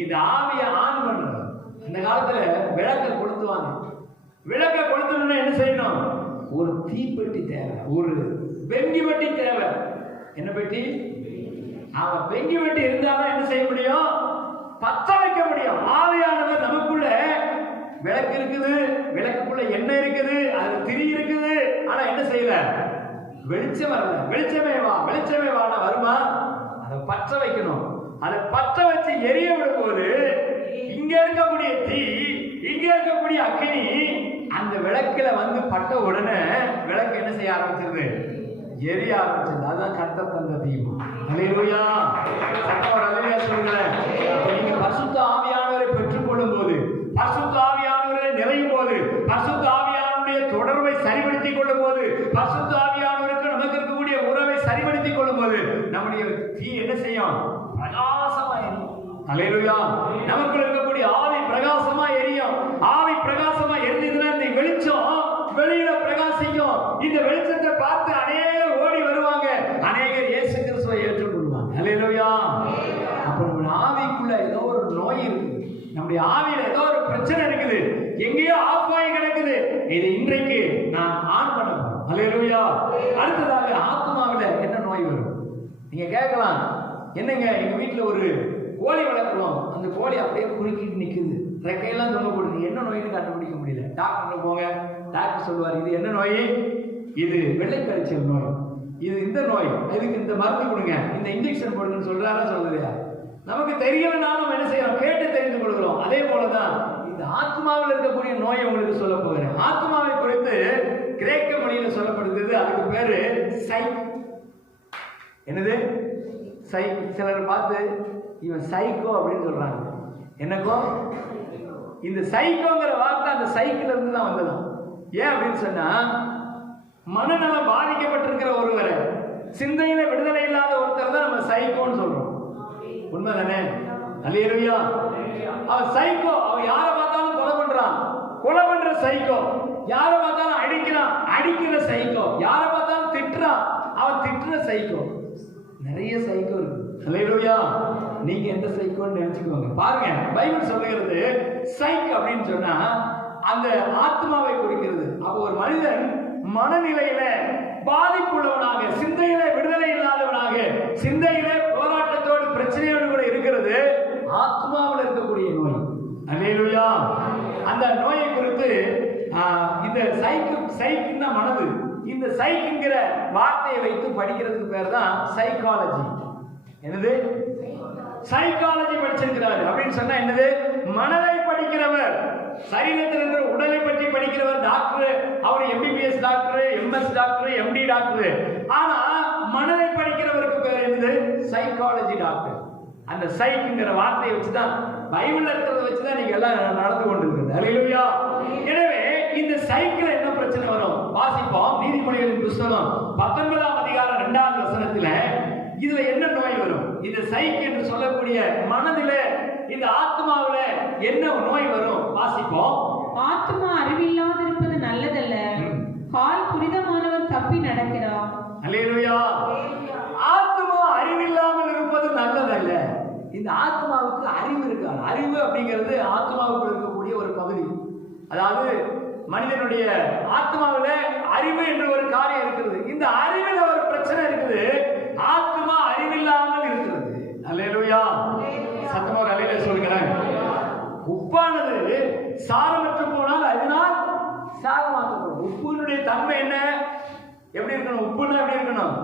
இந்த ஆவியை ஆன் பண்றது. இந்த காலத்துல விளக்க கொளுத்துவாங்க. விளக்க கொளுத்தணும்னா என்ன செய்யணும்? ஒரு தீப்பெட்டி தேவை, ஒரு பெங்கி வெட்டி தேவை. என்ன பெட்டி? அவன் பெங்கி வெட்டி இருந்தாதான் என்ன செய்ய முடியும்? பத்த வைக்க முடியும். ஆவியானவர் நமக்குள்ள விளக்கு இருக்குது, விளக்குக்குள்ள எண்ணெய் இருக்குது, அது திரி இருக்குது. ஆனா என்ன செய்யல? வெளிச்சம் வரல. வெளிச்சமே வா வெளிச்சமே வானா வருமா? அதை பற்ற வைக்கணும். அதை பற்ற வச்சு எரிய விடும் போது இங்க இருக்கக்கூடிய தீ, இங்க இருக்கக்கூடிய அக்கினி அந்த விளக்குல வந்து பட்ட உடனே விளக்கு என்ன செய்ய ஆரம்பிச்சிருது? எரிய ஆரம்பிச்சது. அதுதான் கர்த்தர் தந்த தீபம். அல்லேலூயா. சத்தம் அல்லேலூயா சொல்லுங்க. நீங்க பரிசுத்த ஆவியானவரை பெற்றுக்கொள்ளும் போது, பரிசுத்த ஆவியானவரை நிறையும் போது, பரிசுத்த ஆவியானவருடைய தொடர்பை சரிபடுத்திக் கொள்ளும் போது, பரிசுத்த ஆவியானவருக்கு நமக்கு இருக்கக்கூடிய உறவை சரிபடுத்திக் கொள்ளும் போது நம்முடைய தீ என்ன செய்யும்? பிரகாசமா எரியும். அல்லேலூயா. நமக்கு இருக்கக்கூடிய ஆவி பிரகாசமா எரியும். ஆவி பிரகாசமா எரிஞ்சதுன்னா இந்த வெளிச்சம் வெளியில பிரகாசிக்கும். இந்த வெளிச்சத்தை பார்த்து அநேகர் ஓடி வருவாங்க. அநேகர் இயேசு கிறிஸ்துவை ஏற்றுக்கொள்வாங்க. அல்லேலூயா. அப்ப நம்ம ஆவிக்குள்ள ஏதோ ஒரு நோய் இருக்கு, நம்முடைய ஆவியில ஏதோ ஒரு பிரச்சனை இருக்குது, எங்கேயோ ஆஃப் ஆகி கிடக்குது. இது இன்றைக்கு நான் ஆன் பண்ண போறேன். அல்லேலூயா. அடுத்ததாக ஆத்மாவில என்ன நோய் வரும்? நீங்க கேட்கலாம், என்னங்க எங்க வீட்டுல ஒரு கோழி வளர்க்கிறோம், அந்த கோழி அப்படியே குறுக்கிட்டு நிக்குது, ரெக்கையெல்லாம் தொங்க போடுது, என்ன நோய்னு கண்டுபிடிக்க முடியல. டாக்டர் போங்க, டாக்டர் சொல்லுவார் இது என்ன நோய்? இது வெள்ளை கழிச்சல் நோய், இது இந்த நோய், இதுக்கு இந்த மருந்து கொடுங்க, இந்த இன்ஜெக்ஷன் போடுங்கன்னு சொல்றாரா சொல்லலையா? நமக்கு தெரியலனாலும் நம்ம என்ன செய்யறோம்? கேட்டு தெரிந்து கொள்கிறோம். அதே போலதான் இந்த ஆத்மாவில் இருக்கக்கூடிய நோயை உங்களுக்கு சொல்ல போகிறேன். ஆத்மாவை குறித்து கிரேக்க மொழியில சொல்லப்படுகிறது. அதுக்கு பேரு சைக். என்னது? சைக். சிலர் பார்த்து இவன் சைக்கோ அப்படின்னு சொல்றாங்க. என்னக்கோ? இந்த சைக்கோங்கிற வார்த்தை அந்த சைக்கிள் இருந்து தான் வந்ததான். ஏன் அப்படின்னு சொன்னா, மனநலம் பாதிக்கப்பட்டிருக்கிற ஒருவரை, சிந்தையில விடுதலை இல்லாத ஒருத்தர் தான் நம்ம சைக்கோன்னு சொல்றோம். உண்மைதானே? அல்லேலூயா. அவன் சைக்கோ. அவன் யாரை பார்த்தாலும் கொலை பண்றான், கொலை பண்ற சைக்கோ. யாரை பார்த்தாலும் அடிக்கிறான், அடிக்கிற சைக்கோ. யாரை பார்த்தாலும் திட்டுறான், அவன் திட்டுற சைக்கோ. நிறைய சைக்கோ இருக்கு. அல்லேலூயா. நீங்க எந்த சைக்கோன்னு நினைச்சுக்கோங்க. பாருங்க, பைபிள் சொல்லுகிறது சைக் அப்படின்னு சொன்னா அந்த ஆத்மாவை குறிக்கிறது. அப்போ ஒரு மனிதன் மனநிலையில பாதிப்புள்ளவனாக, சிந்தையில விடுதலை இல்லாதவனாக, சிந்தையில போராட்டத்தோடு பிரச்சனையோடு கூட இருக்கிறது ஆத்மாவில் இருக்கக்கூடிய நோய். அல்லேலூயா. அந்த நோயை குறித்து இந்த சைக்குன்னா மனது, இந்த சைக்குங்கிற வார்த்தையை வைத்து படிக்கிறதுக்கு பேர் தான் சைக்காலஜி. என்னது? சைக்காலஜி படிச்சிருக்கிறாரு அப்படின்னு சொன்னா என்னது? மனதை படிக்கிறவர். சரீரத்தில் இருக்கிற உடலை பற்றி படிக்கிறவர் டாக்டர், அவர் MBBS doctor, MS doctor, MD doctor. ஆனா மனதை படிக்கிறவருக்கு பேர் என்னது? Psychology doctor. அந்த சைக்குங்கிற வார்த்தையை வச்சுதான், பைபிள்ல இருக்கிறத வச்சுதான் நீங்க எல்லாம் நடந்து கொண்டிருக்கிறது. அல்லேலூயா. எனவே இந்த சைக்கிள் என்ன பிரச்சனை? பிரச்சனை வரும். வாசிப்போம் நீதிமொழிகளின் புஸ்தகம் 19ஆம் அதிகாரம் 2வது வசனத்துல இதுல என்ன நோய் வரும்? இந்த சைக் என்று சொல்லக்கூடிய மனதில, இந்த ஆத்மாவில என்ன நோய் வரும்? வாசிப்போம். ஆத்மா அறிவில்லாதிருப்பது நல்லதல்ல, கால் புனிதமானவன் தப்பி நடக்கிறான். அல்லேலூயா. ஆத்மா அறிவில்லாமல் இருப்பது நல்லதல்ல. இந்த ஆத்மாவுக்கு அறிவு இருக்காது. அறிவு அப்படிங்கிறது ஆத்மாவுக்கு இருக்கக்கூடிய ஒரு பகுதி. அதாவது மனிதனுடைய ஆத்மாவில அறிவு என்று ஒரு காரியம் இருக்கிறது. இந்த அறிவில் ஒரு பிரச்சனை இருக்குது. ஆத்மா அறிவில்லாமல் இருக்கிறது. அல்லேலூயா. சத்தமா ஒரு அல்லேலூயா சொல்லுங்களேன். உப்பானது சாரமற்று போனால் அதனால் சாரமாக்கப்படும். உப்புனுடைய தன்மை என்ன? எப்படி இருக்கணும்? உப்புன்னா எப்படி இருக்கணும்?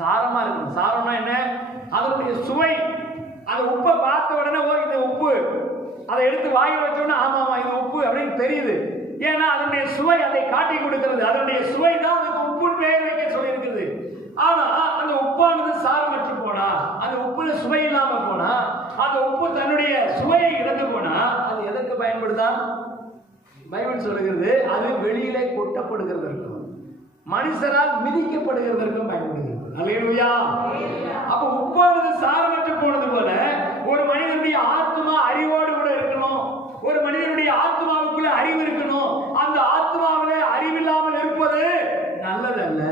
சாரமா இருக்கணும். சாரம்னா என்ன? அதனுடைய சுவை. அந்த உப்பை பார்த்த உடனே ஓ இது உப்பு, அதை எடுத்து வாயில் வச்ச உடனே ஆமா ஆமா இது உப்பு அப்படின்னு தெரியுது. ஏன்னா அதனுடைய சுவை அதை காட்டி கொடுக்கிறது. அதனுடைய சுவை தான் அதுக்கு உப்புன்னு பெயர் வைக்க சொல்லி இருக்குது. ஆனா அந்த உப்பானது சாரமற்று போனா, அந்த உப்புல சுவை இல்லாம போனா, அந்த உப்பு தன்னுடைய சுவையை இழந்து போனா அது எதற்கு பயன்படுதா? பைபிள் சொல்லுகிறது அது வெளியிலே கொட்டப்படுகிறதற்கும் மனுஷரால் மிதிக்கப்படுகிறதற்கும் பயன்படுகிறது. அல்லேலூயா. அப்ப உப்பானது சாரமற்று போனது போல ஒரு மனிதனுடைய ஆத்மா அறிவோடு கூட இருக்கணும். ஒரு மனிதனுடைய ஆத்மாவுக்குள்ள அறிவு இருக்கணும். அந்த ஆத்மாவில அறிவில்லாமல் இருப்பது நல்லதல்ல.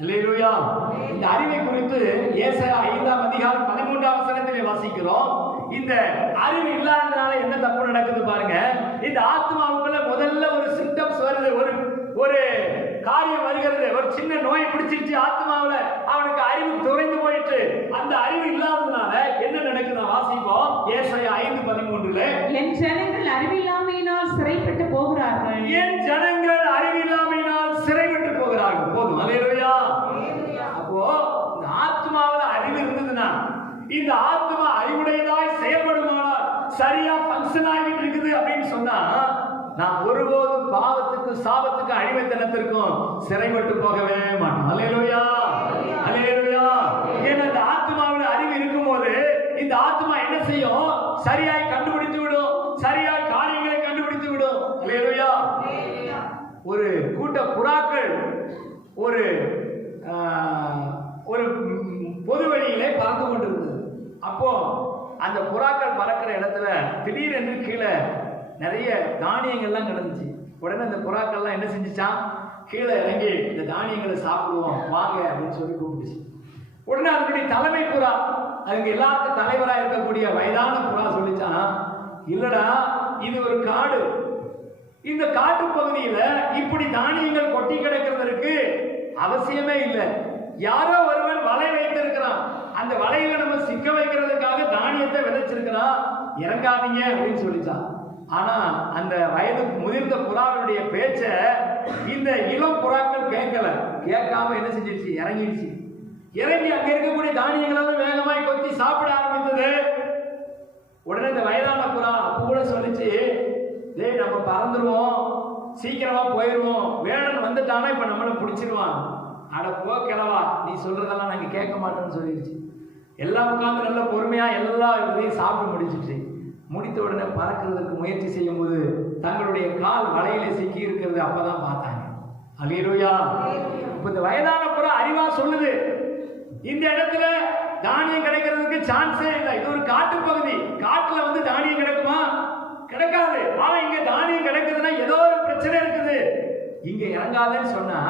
அல்லேலூயா. இந்த அறிவை குறித்து ஏசாயா 5ஆம் அதிகாரம் 13ஆம் வசனத்திலே வாசிக்கிறோம். இந்த அறிவு இல்லாதனால என்ன தப்பு நடக்குது பாருங்க. இந்த ஆத்மாவுக்குள்ள முதல்ல ஒரு சிம்டம்ஸ் வருது, ஒரு காரியம் வருகிறது. ஒரு சின்ன நோய் பிடிச்சிருச்சு ஆத்மாவுல, அவனுக்கு அறிவு குறைந்து போயிட்டு. அந்த அறிவு இல்லாததுனால என்ன நடக்குது வாசிப்போம். ஏசாயா 5:13 என் ஜனங்கள் அறிவில்லாமையினால் சிறைப்பட்டு போகிறார்கள். என் ஜனங்கள் அறிவில்லாமையினால் சிறைப்பட்டு போகிறார்கள். போதும். அல்லேலூயா. அப்போ இந்த ஆத்மாவுல அறிவு இருந்ததுன்னா, இந்த ஆத்மா அறிவுடையதாய் செயல்படுமானால், சரியா ஃபங்க்ஷன் ஆகிட்டு இருக்குது அப்படின்னு சொன்னா, நான் ஒருபோதும் பாவத்துக்கு சாபத்துக்கு அடிமைத்தனத்திற்கும் சிறைப்பட்டு போகவே மாட்டோம். அல்லேலூயா. அல்லேலூயா. ஏன்னா இந்த ஆத்மாவில் அறிவு இருக்கும்போது இந்த ஆத்மா என்ன செய்யும்? சரியாய் கண்டுபிடித்து விடும். சரியாய் காரியங்களை கண்டுபிடித்து விடும். அல்லேலூயா. ஒரு கூட்ட புறாக்கள் ஒரு பொது வழியிலே பறந்து கொண்டிருந்தது. அப்போ அந்த புறாக்கள் பறக்கிற இடத்துல திடீரென்று கீழே நிறைய தானியங்கள்லாம் கிடந்துச்சு. உடனே அந்த புறாக்கள்லாம் என்ன செஞ்சுச்சான்? கீழே இறங்கி இந்த தானியங்களை சாப்பிடுவோம் வாங்க அப்படின்னு சொல்லி கூப்பிட்டுச்சு. உடனே அதனுடைய தலைமை புறா, அதுக்கு எல்லாருக்கும் தலைவராக இருக்கக்கூடிய வயதான புறா சொல்லிச்சான், இல்லடா இது ஒரு காடு. இந்த காட்டு பகுதியில இப்படி தானியங்கள் கொட்டி கிடக்கிறதுக்கு அவசியமே இல்லை. யாரோ ஒருவன் வலை வைத்திருக்கிறான். அந்த வலையில நம்ம சிக்க வைக்கிறதுக்காக தானியத்தை விதைச்சிருக்கிறான். இறங்காதீங்க அப்படின்னு சொல்லிச்சான். ஆனா அந்த வயது முதிர்ந்த புறாவுடைய பேச்ச இந்த இளம் புறாக்கள் கேட்கல. கேட்காம என்ன செஞ்சிருச்சு? இறங்கிடுச்சு. இறங்கி அங்க இருக்கக்கூடிய தானியங்களெல்லாம் வேகமாய் கொத்தி சாப்பிட ஆரம்பித்தது. உடனே இந்த வயதான புறா அப்ப கூட சொல்லிச்சு, டேய் நம்ம பறந்துருவோம், சீக்கிரமா போயிடுவோம், வேடன் வந்துட்டானா இப்ப நம்மளை பிடிச்சிருவான். அட போ கிளவா, நீ சொல்றதெல்லாம் நாங்க கேட்க மாட்டோம்னு சொல்லிடுச்சு. எல்லாம் உட்காந்து நல்ல பொறுமையா எல்லா இதையும் சாப்பிட்டு முடிச்சிட்டு முடித்த உடனே பறக்கிறதுக்கு முயற்சி செய்யும் போது தங்களுடைய கால் வலையில சிக்கி இருக்கிறது அப்பதான் பார்த்தாங்க. அல்லேலூயா. இப்ப இந்த வயதான புறா அறிவா சொல்லுது, இந்த இடத்துல தானியம் கிடைக்கிறதுக்கு சான்ஸே இல்லை. இது ஒரு காட்டு பகுதி. காட்டுல வந்து தானியம் கிடைக்குமா? கிடைக்காது. ஆனா இங்க தானியம் கிடைக்குதுன்னா ஏதோ ஒரு பிரச்சனை இருக்குது. இங்க இறங்காதன்னு சொன்னா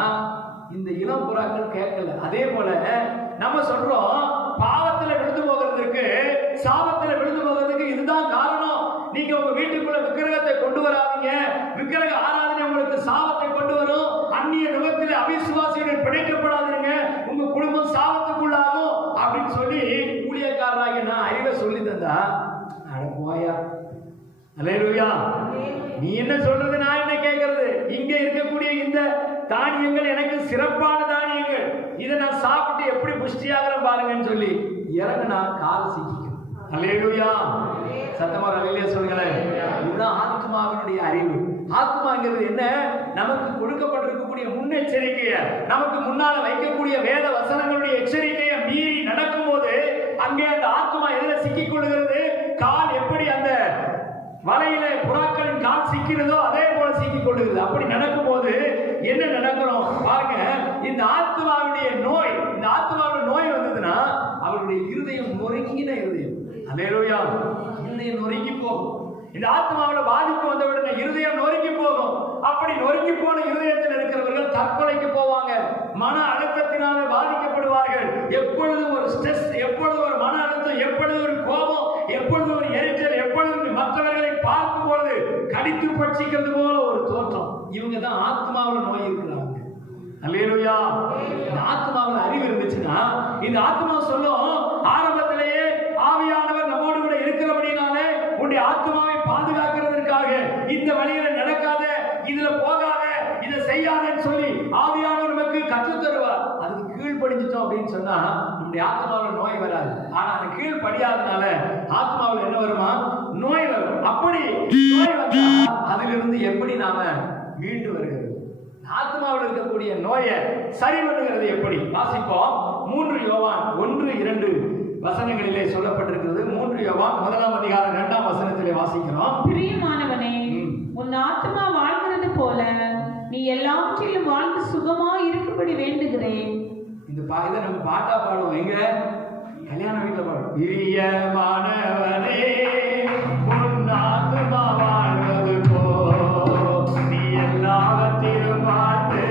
இந்த இளம் புறாக்கள் கேட்கல. அதே போல நம்ம சொல்றோம், பாவத்துல விழுந்து போகிறதுக்கு, சாபத்துல விழுந்து போகிறதுக்கு இதுதான் காரணம். நீங்க உங்க வீட்டுக்குள்ள விக்கிரகத்தை கொண்டு வராதீங்க. விக்கிரக ஆராதனை உங்களுக்கு சாபத்தை கொண்டு வரும். அந்நிய நுகத்தில் அவிசுவாசியுடன் பிணைக்கப்படாதீங்க, உங்க குடும்பம் சாபத்துக்குள்ளாகும் அப்படின்னு சொல்லி ஊழியக்காரராகி நான் அறிவை சொல்லி தந்தா அட போயா. அல்லேலூயா. நீ என்ன சொல்றது, நான் என்ன கேட்கறது? இங்க இருக்கக்கூடிய இந்த தானியங்கள் எனக்கு சிறப்பான தானியங்கள், இதை நான் சாப்பிட்டு எப்படி புஷ்டியாகிறேன் பாருங்கன்னு சொல்லி இறங்குனா கால் சிக்கிக்கும். அல்லேலூயா. சத்தமா அல்லேலூயா சொல்லுங்களேன். இதுதான் ஆத்மாவினுடைய அறிவு. ஆத்மாங்கிறது என்ன? நமக்கு கொடுக்கப்பட்டிருக்கக்கூடிய முன்னெச்சரிக்கையை, நமக்கு முன்னால வைக்கக்கூடிய வேத வசனங்களுடைய எச்சரிக்கையை மீறி நடக்கும் போது அங்கே அந்த ஆத்மா எதிர சிக்கிக் கொள்கிறது. கால் எப்படி அந்த வலையில புறாக்களின் கால் சிக்கிறதோ அதே போல சிக்கிக் கொள்ளுகிறது. அப்படி நடக்கும் போது இந்த ஆத்மாவில் பாதிப்பு வந்தவுடனே இருதயம் நொறுங்கி போகும். அப்படி நொறுங்கி போன இருதயத்தில் இருக்கிறவர்கள் தற்கொலைக்கு போவாங்க, மன அழுத்தத்தினாலே பாதிக்கப்படுவார்கள். எப்பொழுதும் ஒரு ஸ்ட்ரெஸ், எப்பொழுதும் ஒரு மன அழுத்தம், எப்பொழுதும் ஒரு கோபம், எப்பொழுதும் ஒரு எரிச்சல், எப்பொழுதும் மற்றவர்களை பார்க்கும் பொழுது கடித்து பட்சிக்கிறது போல ஒரு தோற்றம். இவங்க தான் ஆத்மாவில் நோய் இருக்கிறாங்க. அல்லேலூயா. இந்த ஆத்மாவில் அறிவு இருந்துச்சுன்னா இந்த ஆத்மா சொல்லும், ஆரம்பத்திலேயே ஆவியானவர் நம்மோடு கூட இருக்கிறபடினாலே உன்னுடைய ஆத்மாவை பாதுகாக்கிறதற்காக இந்த வழியில நடக்காத, இதுல போகாத, இதை செய்யாதன்னு சொல்லி ஆவியானவர் நமக்கு கற்றுத் தருவார். அதுக்கு கீழ்ப்படிஞ்சிட்டோம் அப்படின்னு சொன்னா நம்முடைய ஆத்மாவில் நோய் வராது. ஆனா அது கீழ்ப்படியாதனால ஆத்மாவில் என்ன வருமா? நோய் வரும். அப்படி நோய் வந்தா அதிலிருந்து எப்படி நாம மீண்டு வருகிறது? ஆத்மாவில் இருக்கக்கூடிய நோயை சரி பண்ணுகிறது எப்படி? வாசிப்போம். 3 யோவான் 1-2 வசனங்களிலே சொல்லப்பட்டிருக்கிறது. 3 யோவான் 1ஆம் அதிகாரம் 2ஆம் வசனத்திலே வாசிக்கிறோம். பிரியமானவனே, உன் ஆத்மா வாழ்கிறது போல நீ எல்லாவற்றிலும் வாழ்ந்து சுகமா இருக்கும்படி வேண்டுகிறேன். இந்த இதை நம்ம பாட்டா பாடுவோம். எங்க கல்யாண வீட்டுல பாடுவோம். பிரியமானவனே, உன் ஆத்மா வாழ்வது போல் நீ எல்லாவற்றிலும் வாழ்ந்து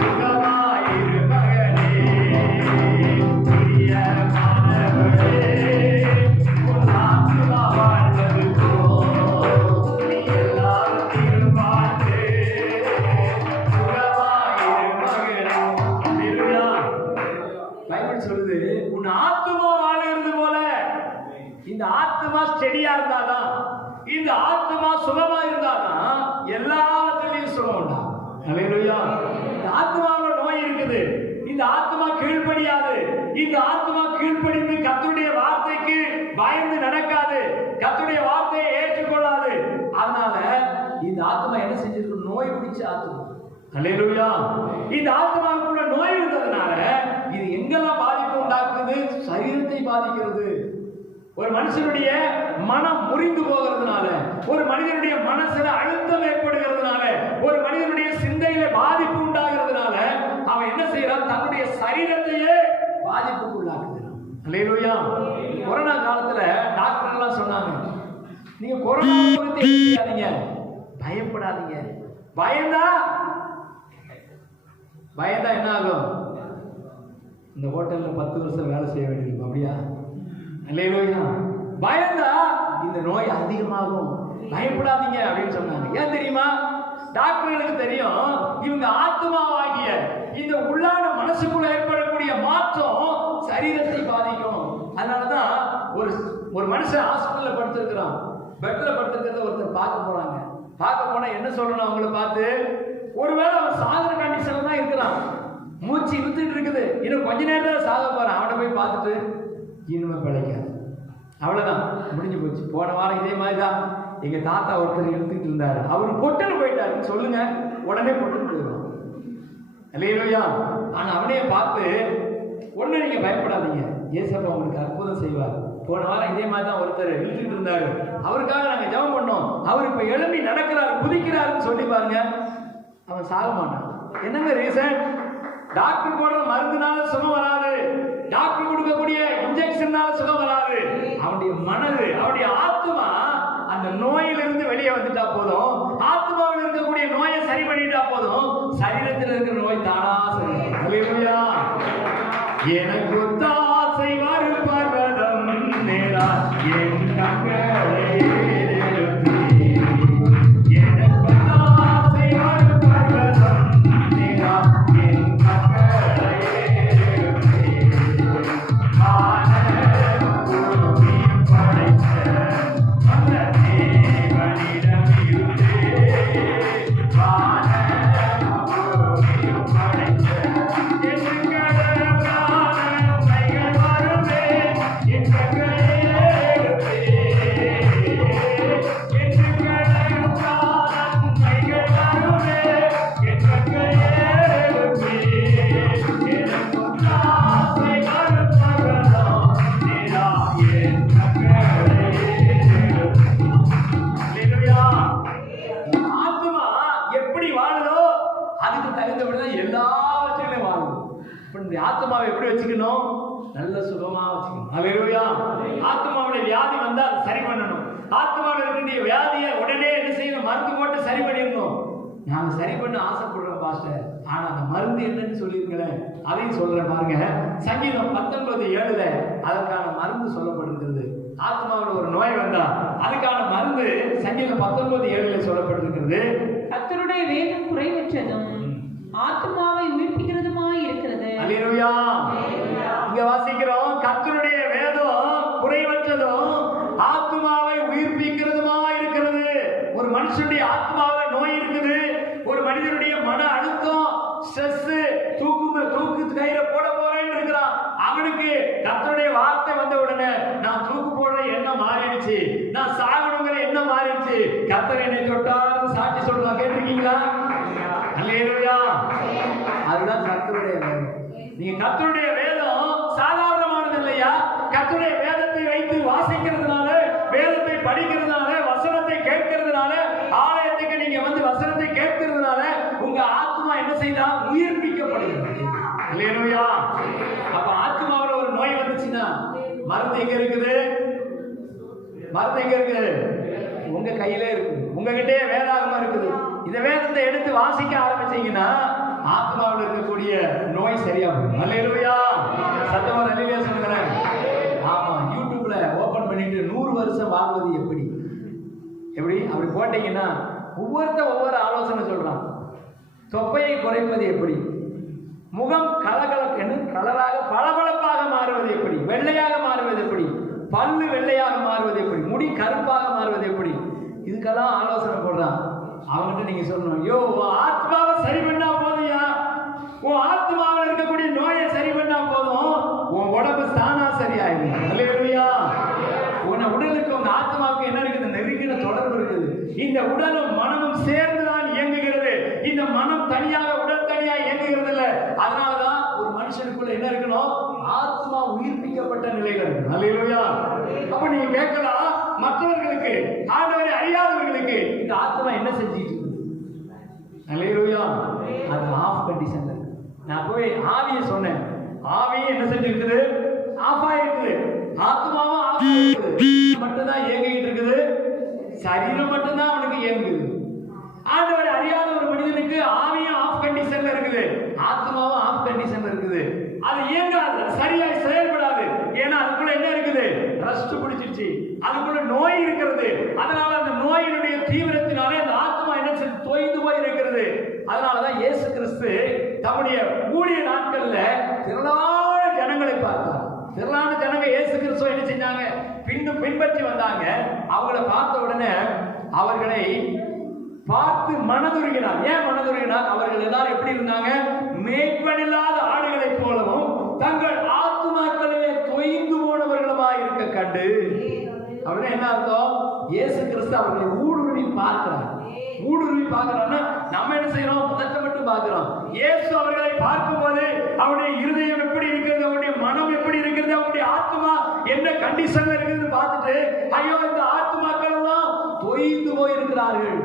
சுகமாயிரு மகனே. பிரியமானவனே, உன் ஆத்மா வாழ்வது போல் நீ எல்லாவற்றிலும் வாழ்ந்து சுகமாயிரு மகனே. பைபிள் சொல்லுது, உன் ஆத்மா வாழுகிறது போல. இந்த ஆத்மா ஸ்டெடியா இருந்தாதான், இந்த ஆத்மா சுகமா இருந்தாதான் எல்லாவற்றிலையும் சுகம் உண்டா. அல்லேலூயா. இந்த ஆத்மாவில் நோய் இருக்குது. இந்த ஆத்மா கீழ்ப்படியாது. இந்த ஆத்மா கீழ்ப்படிந்து கர்த்தருடைய வார்த்தைக்கு பயந்து நடக்காது, கர்த்தருடைய வார்த்தையை ஏற்றுக்கொள்ளாது. அதனால இந்த ஆத்மா என்ன செஞ்சிருக்கு? நோய் பிடிச்ச ஆத்மா. அல்லேலூயா. இந்த ஆத்மாவுக்குள்ள நோய் இருந்ததுனால இது எங்கெல்லாம் பாதிப்பு உண்டாக்குது? சரீரத்தை பாதிக்கிறது. ஒரு மனுஷனுடைய மனம் முறிந்து போகிறதுனால, ஒரு மனிதனுடைய மனசுல அழுத்தம் ஏற்படுகிறதுனால, ஒரு மனிதனுடைய சிந்தையில பாதிப்பு உண்டாகிறதுனால அவன் என்ன செய்யறான்? தன்னுடைய சரீரத்தையே பாதிப்புக்கு உள்ளாக்குகிறான். அல்லேலூயா. கொரோனா காலத்துல டாக்டர் எல்லாம் சொன்னாங்க, நீங்க கொரோனா குறித்து செய்யாதீங்க, பயப்படாதீங்க. பயந்தா என்ன ஆகும்? இந்த ஹோட்டல்ல 10 வருஷம் வேலை செய்ய வேண்டியிருக்கும். அப்படியா? அல்லேலூயா. பயந்தா இந்த நோய் அதிகமாகும். பயப்படாதீங்க அப்படின்னு சொன்னாங்க. ஏன் தெரியுமா? டாக்டர்களுக்கு தெரியும், இவங்க ஆத்மாவாகிய இந்த உள்ளான மனசுக்குள்ள ஏற்படக்கூடிய மாற்றம் சரீரத்தை பாதிக்கும். அதனாலதான் ஒரு மனுஷன் ஹாஸ்பிட்டல்ல படுத்திருக்கிறான், பெட்ல படுத்திருக்கிறத ஒருத்தர் பார்க்க போறாங்க. பார்க்க போனா என்ன சொல்லணும் அவங்கள பார்த்து? ஒருவேளை அவன் சாகர கண்டிஷன்ல தான் இருக்கிறான், மூச்சு இழுத்துட்டு இருக்குது, இன்னும் கொஞ்ச நேரத்துல சாக போறான். அவனை போய் பார்த்துட்டு இனிமே பிழைக்காது, அவ்வளவுதான், முடிஞ்சு போச்சு. போன வாரம் இதே மாதிரி தான் எங்க தாத்தா ஒருத்தர் இழுத்துட்டு இருந்தாரு, அவரு பொட்டுன்னு போயிட்டாரு சொல்லுங்க, உடனே பொட்டுன்னு போயிடுவான். இல்லையா? ஆனா அவனையே பார்த்து ஒண்ணு நீங்க பயப்படாதீங்க, ஏசப்பா உங்களுக்கு அற்புதம் செய்வார். போன வாரம் இதே மாதிரி தான் ஒருத்தர் இழுத்துட்டு இருந்தாரு, அவருக்காக நாங்க ஜெபம் பண்ணோம், அவர் இப்ப எழும்பி நடக்கிறார், குதிக்கிறாருன்னு சொல்லி பாருங்க, அவன் சாக மாட்டான். என்னங்க ரீசன்? டாக்டர் போடுற மருந்துனால சுகம் வராது, டாக்டர் கொடுக்கக்கூடிய இன்ஜெக்ஷனால சுகம் வராது. அவனுடைய மனது, அவனுடைய ஆத்மா அந்த நோயிலிருந்து வெளியே வந்துட்டா போதும், ஆத்மாவில் இருக்கக்கூடிய நோயை சரி பண்ணிட்டா போதும், சரீரத்தில் இருக்கிற நோய் தானா சரி. அல்லேலூயா. எனக்கு தாசை வரும் பர்வதம் நேரா என் கண்களை ஆத்மாவை எப்படி வச்சுக்கணும்? நல்ல சுகமா வச்சுக்கணும். அல்லேலூயா. ஆத்மாவுடைய வியாதி வந்தா அதை சரி பண்ணணும். ஆத்மாவில் இருக்கக்கூடிய வியாதியை உடனே என்ன செய்யணும்? மருந்து போட்டு சரி பண்ணிடணும். நாங்க சரி பண்ண ஆசைப்படுறோம் பாஸ்டர், ஆனா அந்த மருந்து என்னன்னு சொல்லியிருங்களேன். அதையும் சொல்றேன் பாருங்க. சங்கீதம் 19:7 அதற்கான மருந்து சொல்லப்பட்டிருக்கிறது. ஆத்மாவில் ஒரு நோய் வந்தா அதுக்கான மருந்து சங்கீதம் 19:7 சொல்லப்பட்டிருக்கிறது. கர்த்தருடைய வேதம் குறைவற்றதும் ஆத்மாவை உயிர்ப்பிக்கிறதுமாய் இருக்கிறது. அல்லேலூயா. இங்க வாசிக்கிறோம், கர்த்தருடைய வேதம் குறைவற்றதும் ஆத்மாவை உயிர்ப்பிக்கிறதுமாய் இருக்கிறது. ஒரு மனுஷனுடைய ஆத்மாவில நோய் இருக்குது. ஒரு மனிதனுடைய மன அழுத்தம், ஸ்ட்ரெஸ், தூக்கு கயிறை போட போறேன்னு இருக்கிறான். அவனுக்கு கர்த்தருடைய வார்த்தை வந்த உடனே நான் தூக்கு போடுற எண்ணம் மாறிடுச்சு, நான் சாகணுங்கிற எண்ணம் மாறிடுச்சு. கர்த்தர் என்னை தொட்டார்னு சாட்சி சொல்றான். கேட்டிருக்கீங்களா? அல்லேலூயா. அதுதான் கர்த்தருடைய வேதம். நீங்க கர்த்தருடைய வேதம் சாதாரணமானது இல்லையா? கர்த்தருடைய வேதத்தை வைத்து வாசிக்கிறதுனால, வேதத்தை படிக்கிறதுனால, வசனத்தை கேட்கிறதுனால, ஆலயத்துக்கு நீங்க வந்து வசனத்தை கேட்கிறதுனால உங்க ஆத்மா என்ன செய்தா? உயிர்ப்பிக்கப்படுகிறது. அல்லேலூயா. அப்ப ஆத்மாவுல ஒரு நோய் வந்துச்சுன்னா மருந்து எங்க இருக்குது? மருந்து எங்க இருக்குது? உங்க கையிலே இருக்குது. உங்ககிட்டயே வேதாகமம் இருக்குது. இந்த வேதத்தை எடுத்து வாசிக்க ஆரம்பிச்சீங்கன்னா ஆத்மாவில் இருக்கக்கூடிய நோய் சரியாகும். அல்லேலூயா. சத்தமா அல்லேலூயா சொல்லுங்களேன். ஆமா, யூடியூப்ல ஓபன் பண்ணிட்டு 100 வருஷம் வாழ்வது எப்படி அப்படி போட்டீங்கன்னா ஒவ்வொருத்தர் ஒவ்வொரு ஆலோசனை சொல்றான். தொப்பையை குறைப்பது எப்படி, முகம் கலராக பளபளப்பாக மாறுவது எப்படி, வெள்ளையாக மாறுவது எப்படி, பல்லு வெள்ளையாக மாறுவது எப்படி, முடி கருப்பாக மாறுவது எப்படி, இதுக்கெல்லாம் ஆலோசனை போடுறான். அவங்ககிட்ட நீங்க சொல்லணும், யோ ஆத்மாவை சரி பண்ணா போதுயா, உன் ஆத்மாவில் இருக்கக்கூடிய நோயை சரி பண்ணா போதும், உன் உடம்பு தானா சரியாயிடும். அல்லேலூயா. உன் உடலுக்கு உங்க ஆத்மாவுக்கு என்ன இருக்குது? நெருங்கின தொடர்பு இருக்குது. இந்த உடலும் மனமும் சேர்ந்துதான் இயங்குகிறது. இந்த மனம் தனியாக உடல் தனியாக இயங்குகிறது இல்லை. அதனாலதான் ஒரு மனுஷனுக்குள்ள என்ன இருக்கணும்? ஆத்மா உயிர்ப்பிக்கப்பட்ட நிலையில இருக்கு. அல்லேலூயா. அப்ப நீங்க கேட்கலாம், மற்றவர்களுக்கு, ஆண்டவரை அறியாதவர்களுக்கு இந்த ஆத்மா என்ன செஞ்சிட்டு இருக்கு? அல்லேலூயா. அது ஆஃப் கண்டிஷன்ல இருக்கு. நான் போய் ஆவியை சொன்னேன், ஆவியை என்ன செஞ்சிருக்குது? ஆஃப் ஆயிருக்குது. ஆத்மாவும் ஆஃப் ஆயிருக்குது. மட்டும்தான் இயங்கிட்டு இருக்குது. சரீரம் மட்டும்தான் அவனுக்கு இயங்குது. ஆண்டவரை அறியாத ஒரு மனிதனுக்கு ஆவியும் ஆஃப் கண்டிஷன்ல இருக்குது, ஆத்மாவும் ஆஃப் கண்டிஷன்ல இருக்குது. அது இயங்காது, சரியாய் செயல்படாது. ஏன்னா அதுக்குள்ள என்ன இருக்குது? ரஸ்ட் பிடிச்சிருச்சு, அதுக்குள்ள நோய் இருக்கிறது. அதனால அந்த நோயினுடைய தீவிரத்தினாலே அந்த ஆத்மா என்ன செய்து? தொய்ந்து போய் இருக்கிறது. அதனாலதான் இயேசு கிறிஸ்து தம்முடைய ஊழிய நாட்கள்ல திரளான ஜனங்களை பார்த்தார். திரளான ஜனங்க இயேசு கிறிஸ்துவை என்ன செஞ்சாங்க? பின்பற்றி வந்தாங்க. அவங்கள பார்த்த உடனே அவர்களை பார்த்து மனதுருகினார். ஏன் மனதுருகினார்? அவர்கள் எல்லாரும் எப்படி இருந்தாங்க? மேய்ப்பனில்லாத ஆடுகளை போலவும் தங்கள் ஆத்துமாக்களிலே தொய்ந்து போனவர்களுமாய் இருக்க கண்டு. அப்படின்னா என்ன அர்த்தம்? இயேசு கிறிஸ்து அவர்களை ஊடுருவி பார்க்கிறார். ஊடுருவி பார்க்கிறார்னா நம்ம என்ன செய்யறோம்? முதல்ல மட்டும் பார்க்கிறோம். இயேசு அவர்களை பார்க்கும்போது அவருடைய இருதயம் எப்படி இருக்கிறது, அவருடைய மனம் எப்படி இருக்கிறது, அவருடைய ஆத்மா என்ன கண்டிஷன்ல இருக்குதுன்னு பார்த்துட்டு, ஐயோ இந்த ஆத்மாக்கள் எல்லாம் தொய்ந்து போய் இருக்கிறார்கள்.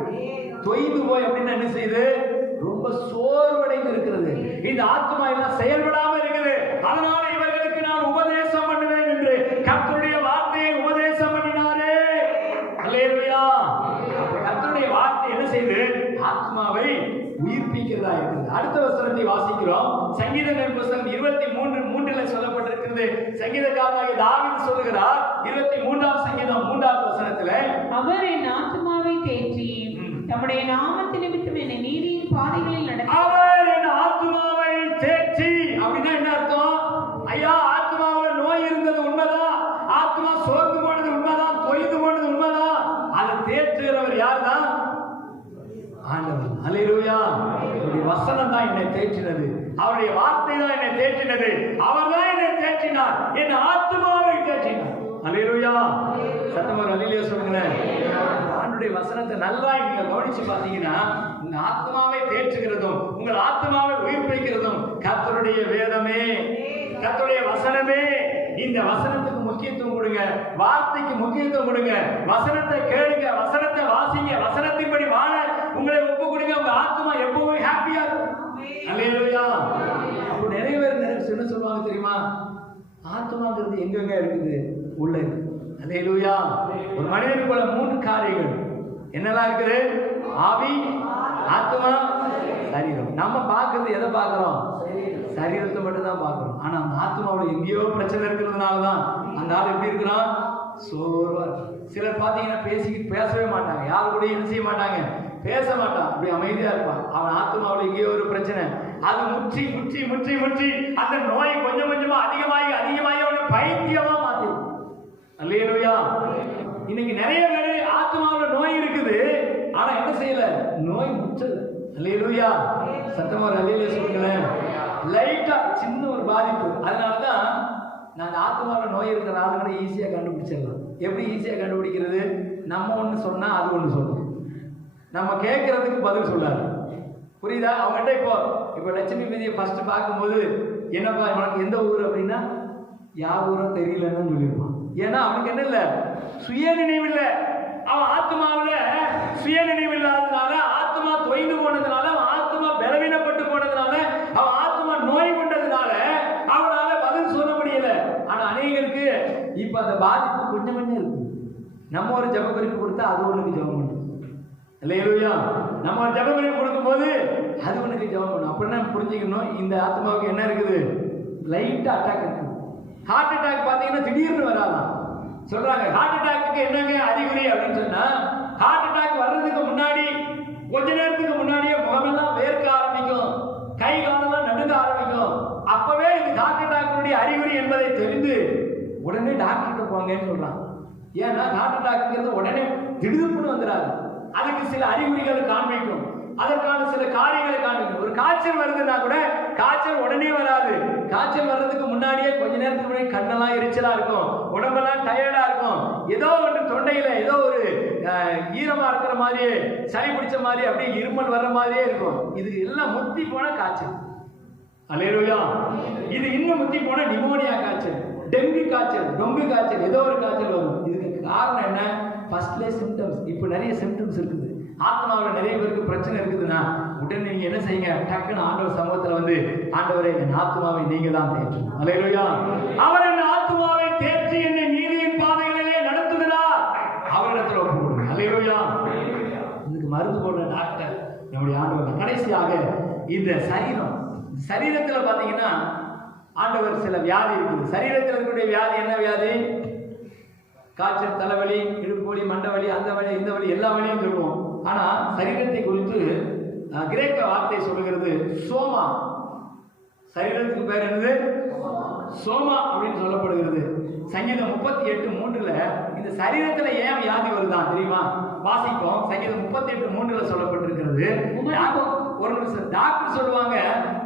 தொய்ந்து போய் அப்படின்னு என்ன செய்யுது? ரொம்ப சோர்வடைந்து இருக்கிறது. இந்த ஆத்மா எல்லாம் செயல்படாம இருக்குது. அதனால இவர்களுக்கு நான் உபதேசம் பண்ணுவேன் என்று கர்த்தருடைய வார்த்தையை உபதேசம் பண்ணினாரே. அல்லேலூயா. கர்த்தருடைய வார்த்தை என்ன செய்து? ஆத்மாவை உயிர்ப்பிக்கிறதா இருக்குது. அடுத்த வசனத்தை வாசிக்கிறோம். சங்கீதங்களின் புத்தகம் 23:3 சொல்லப்பட்டிருக்கிறது. சங்கீதக்காரனாகிய தாவீது சொல்லுகிறார், 23ஆம் சங்கீதம் 3ஆவது வசனத்திலே, அவர் என் ஆத்மாவை தேற்றி தம்முடைய நாமத்து நிமித்தம் என்னை நீதியின் பாதைகளில் நடத்தி. அவர் என் ஆத்மாவை தேற்றி அப்படின்னா என்ன அர்த்தம்? ஐயா, ஆத்மாவுல நோய் இருந்தது உண்மைதான், ஆத்மா சோர்ந்து போனது உண்மைதான், தொய்ந்து போனது உண்மைதான். அதை தேற்றுகிறவர் யார் தான்? ஆண்டவர். அல்லேலூயா. அவருடைய வசனம் தான் என்னை தேற்றினது, அவருடைய வார்த்தை தான் என்னை தேற்றினது, அவர் தான் என்னை தேற்றினார், என் ஆத்மாவை தேற்றினார். அல்லேலூயா. சத்தமா அல்லேலூயா சொல்லுங்களேன். ஆண்டவருடைய வசனத்தை நல்லா நீங்க கவனிச்சு பார்த்தீங்கன்னா, உங்க ஆத்மாவை தேற்றுகிறதும் உங்கள் ஆத்மாவை உயிர்ப்பிக்கிறதும் கர்த்தருடைய வேதமே, கர்த்தருடைய வசனமே. இந்த வசனத்துக்கு முக்கியத்துவம் கொடுங்க, வார்த்தைக்கு முக்கியத்துவம் கொடுங்க, வசனத்தை கேளுங்க, வசனத்தை வாசிங்க, வசனத்தின்படி வாழ உங்களை ஒப்பு கொடுங்க. உங்க ஆத்மா எப்பவும் ஹாப்பியா இருக்கும். அல்லேலூயா. அப்போ நிறைய பேர் என்ன சொல்லுவாங்க தெரியுமா? ஆத்மாங்கிறது எங்கெங்க இருக்குது? உள்ள இருக்கு. அல்லேலூயா. ஒரு மனிதனுக்குள்ள 3 காரியங்கள் என்னெல்லாம் இருக்குது? ஆவி, ஆத்மா, சரீரம். நம்ம பார்க்கறது எதை பார்க்கிறோம்? சரீரத்தை மட்டும் தான் பார்க்கிறோம். ஆனா அந்த ஆத்மாவில் எங்கேயோ பிரச்சனை இருக்கிறதுனால தான் அந்த ஆள் எப்படி இருக்கிறான்? சோர்வா. சிலர் பார்த்தீங்கன்னா பேசவே மாட்டாங்க, யாரு கூட என்ன செய்ய மாட்டாங்க, பேச மாட்டான், அப்படி அமைதியா இருப்பான். அவன் ஆத்மாவில் எங்கேயோ ஒரு பிரச்சனை. அது முற்றி முற்றி முற்றி முற்றி அந்த நோய் கொஞ்சம் கொஞ்சமா அதிகமாகி அதிகமாகி அவனை பைத்தியமா மாத்திடும். அல்லேலூயா. இன்னைக்கு நிறைய பேர் ஆத்மாவில் நோய் இருக்குது, ஆனா என்ன செய்யல? நோய் முற்றல. அல்லேலூயா. சத்தமா ஒரு அல்லேலூயா சொல்லுங்களேன். லைட்டா சின்ன ஒரு பாதிப்பு. அதனாலதான் நாங்க ஆத்மாவில் நோய் இருக்கிற ஆளுங்களை ஈஸியா கண்டுபிடிச்சிடலாம். எப்படி ஈஸியா கண்டுபிடிக்கிறது? நம்ம ஒண்ணு சொன்னா அது ஒண்ணு சொல்லும், நம்ம கேட்கறதுக்கு பதில் சொல்லாது. புரியுதா? அவங்ககிட்ட இப்போ லட்சுமி மீதியை ஃபர்ஸ்ட் பார்க்கும்போது என்னப்பா உனக்கு எந்த ஊர் அப்படின்னா யா ஊரோ தெரியலன்னு சொல்லியிருப்பான். ஏன்னா அவனுக்கு என்ன இல்லை? சுய நினைவு இல்லை. அவன் ஆத்மாவில் சுய நினைவு இல்லாததுனால, ஆத்மா தொய்ந்து போனதுனால, அவன் ஆத்மா பலவீனப்பட்டு போனதுனால, அவன் ஆத்மா நோய் கொண்டதுனால அவனால பதில் சொல்ல முடியல. ஆனா அநேகருக்கு இப்ப அந்த பாதிப்பு கொஞ்சம் கொஞ்சம் இருக்கு. நம்ம ஒரு ஜெப குறிப்பு கொடுத்தா அது ஒண்ணுக்கு ஜெபம் பண்ணும். அல்லேலூயா. நம்ம ஒரு ஜெப குறிப்பு கொடுக்கும்போது அது ஒண்ணுக்கு ஜெபம் பண்ணும். அப்படின்னா புரிஞ்சுக்கணும், இந்த ஆத்மாவுக்கு என்ன இருக்குது? லைட்டா அட்டாக் இருக்குது. ஹார்ட் அட்டாக் பார்த்தீங்கன்னா திடீர்னு வராதான் சொல்றாங்க. ஹார்ட் அட்டாக்கு என்னங்க அறிகுறி அப்படின்னு சொன்னா, ஹார்ட் அட்டாக் வர்றதுக்கு முன்னாடி கொஞ்ச நேரத்துக்கு முன்னாடியே முகமெல்லாம் வேர்க்க ஆரம்பிக்கும், கை காலெல்லாம் நடுங்க ஆரம்பிக்கும். அப்பவே இது ஹார்ட் அட்டாக்குடைய அறிகுறி என்பதை தெரிந்து உடனே டாக்டர்கிட்ட போங்கன்னு சொல்றாங்க. ஏன்னா ஹார்ட் அட்டாக்ங்கிறது உடனே திடீர்னு வந்துடாது. அதுக்கு சில அறிகுறிகள் காண்பிக்கும், அதற்கான சில காரியங்களை காண்பிக்கும். ஒரு காய்ச்சல் வருதுன்னா கூட காய்ச்சல் உடனே வராது. காய்ச்சல் வர்றதுக்கு முன்னாடியே கொஞ்ச நேரத்துக்கு முன்னாடி கண்ணெல்லாம் எரிச்சலா இருக்கும், உடம்பெல்லாம் டயர்டா இருக்கும், ஏதோ ஒன்று தொண்டையில ஏதோ ஒரு ஈரமா இருக்கிற மாதிரியே, சளி பிடிச்ச மாதிரி அப்படியே இருமல் வர்ற மாதிரியே இருக்கும். இது எல்லாம் முத்தி போன காய்ச்சல். அல்லேலூயா. இது இன்னும் முத்தி போன நிமோனியா காய்ச்சல், டெங்கு காய்ச்சல், டொங்கு காய்ச்சல், ஏதோ ஒரு காய்ச்சல் வரும். இதுக்கு காரணம் என்ன? ஃபர்ஸ்ட்ல சிம்டம்ஸ். இப்போ நிறைய சிம்டம்ஸ் இருக்குது. ஆத்மாவில் நிறைய பேருக்கு பிரச்சனை இருக்குதுன்னா உடனே நீங்க என்ன செய்யுங்க? டக்குன்னு ஆண்டவர் சமூகத்துல வந்து, ஆண்டவரே என் ஆத்மாவை நீங்க தான் தேற்றும். அல்லேலூயா. அவர் என் ஆத்மாவை தேற்றி என்னை நீதியின் பாதைகளிலே நடத்துகிறார். அவரிடத்தில் ஒப்பு கொடுங்க. அல்லேலூயா. இதுக்கு மருந்து போடுற டாக்டர் நம்முடைய ஆண்டவர். கடைசியாக இந்த சரீரத்தில் பார்த்தீங்கன்னா ஆண்டவர் சில வியாதி இருக்குது. சரீரத்தில் இருக்கக்கூடிய வியாதி என்ன வியாதி? காய்ச்சல், தலைவலி, இடுப்பு வலி, மண்டை வலி, அந்த வலி, இந்த வலி, எல்லா வலியும் இருக்கும். ஆனா சரீரத்தை குறித்து கிரேக்க வார்த்தை சொல்லுகிறது சோமா. சரீரத்துக்கு பேர் என்னது? சோமா அப்படின்னு சொல்லப்படுகிறது. சங்கீதம் 38:3 இந்த சரீரத்துல ஏன் வியாதி வருதான் தெரியுமா? வாசிப்போம். சங்கீதம் 38:3 சொல்லப்பட்டிருக்கிறது. ஒரு நிமிஷம். டாக்டர் சொல்லுவாங்க,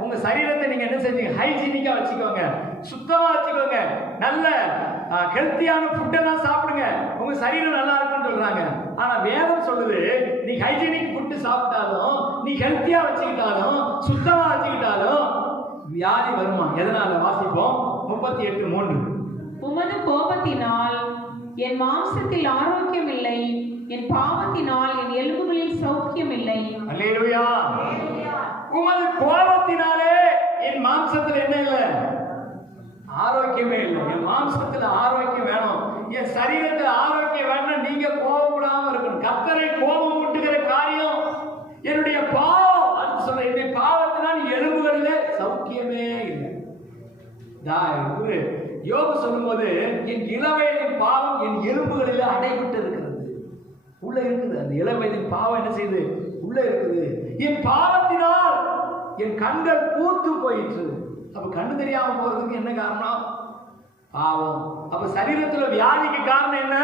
உங்க சரீரத்தை நீங்க என்ன செஞ்சீங்க? ஹைஜீனிக்கா வச்சுக்கோங்க, சுத்தமா வச்சுக்கோங்க, நல்ல ஹெல்த்தியான ஃபுட் எல்லாம் சாப்பிடுங்க, உங்க சரீரம் நல்லா இருக்குன்னு சொல்றாங்க. ஆனா வேதம் சொல்லுது, நீ ஹைஜீனிக் ஃபுட் சாப்பிட்டாலும், நீ ஹெல்த்தியா வச்சுக்கிட்டாலும், சுத்தமா வச்சுக்கிட்டாலும் வியாதி வருமா? எதனால? வாசிப்போம். 38:3. உமது கோபத்தினால் என் மாம்சத்தில் ஆரோக்கியம் இல்லை, என் பாவத்தினால் என் எலும்புகளில் சௌக்கியம் இல்லை. அல்லேலூயா. உமது கோபத்தினாலே என் மாம்சத்தில் என்ன இல்லை? ஆரோக்கியமே இல்லை. என் மாம்சத்தில் ஆரோக்கியம் வேணும், என் சரீரத்தில் ஆரோக்கியம் வேணும். நீங்க கோபப்படாம இருக்கணும். கர்த்தரை கோபம் ஊட்டுகிற காரியம் என்னுடைய பாவம். அது சொல்ல, என்னுடைய பாவத்தினால் எலும்புகளிலே சௌக்கியமே இல்லை. யோபு சொல்லும்போது, என் இளவயதின் பாவம் என் எலும்புகளில் அடைபட்டு இருக்கிறது. உள்ள இருக்குது அந்த இளவயதின் பாவம். என்ன செய்யுது? உள்ள இருக்குது. என் பாவத்தினால் என் கண்கள் பூத்து போயிற்று. அப்ப கண்ணு தெரியாம போறதுக்கு என்ன காரணம்? பாவம். அப்ப சரீரத்துல வியாதிக்கு காரணம் என்ன?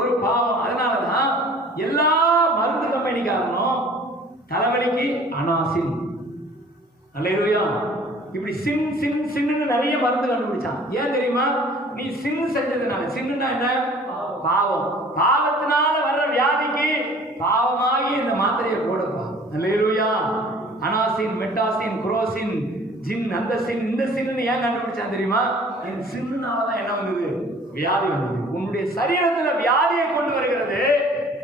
ஒரு பாவம். அதனாலதான் எல்லா மருந்து கம்பெனிக்காரனும் தலைவலிக்கு அனாசின், அல்லேலூயா, இப்படி சின்னு நிறைய மருந்து கண்டுபிடிச்சான். ஏன் தெரியுமா? நீ சின்னு செஞ்சதுனால. சின்னுனா என்ன? பாவம். பாவத்தினால வர்ற வியாதிக்கு பாவமாகி இந்த மாத்திரையை போடுப்பா. அல்லேலூயா. அனாசின், மெட்டாசின், குரோசின், ஜின், அந்த சின், இந்த சின்னு ஏன் கண்டுபிடிச்சான் தெரியுமா? இந்த சின்னுனாலதான் என்ன வந்தது? வியாதி வந்தது. உன்னுடைய சரீரத்துல வியாதியை கொண்டு வருகிறது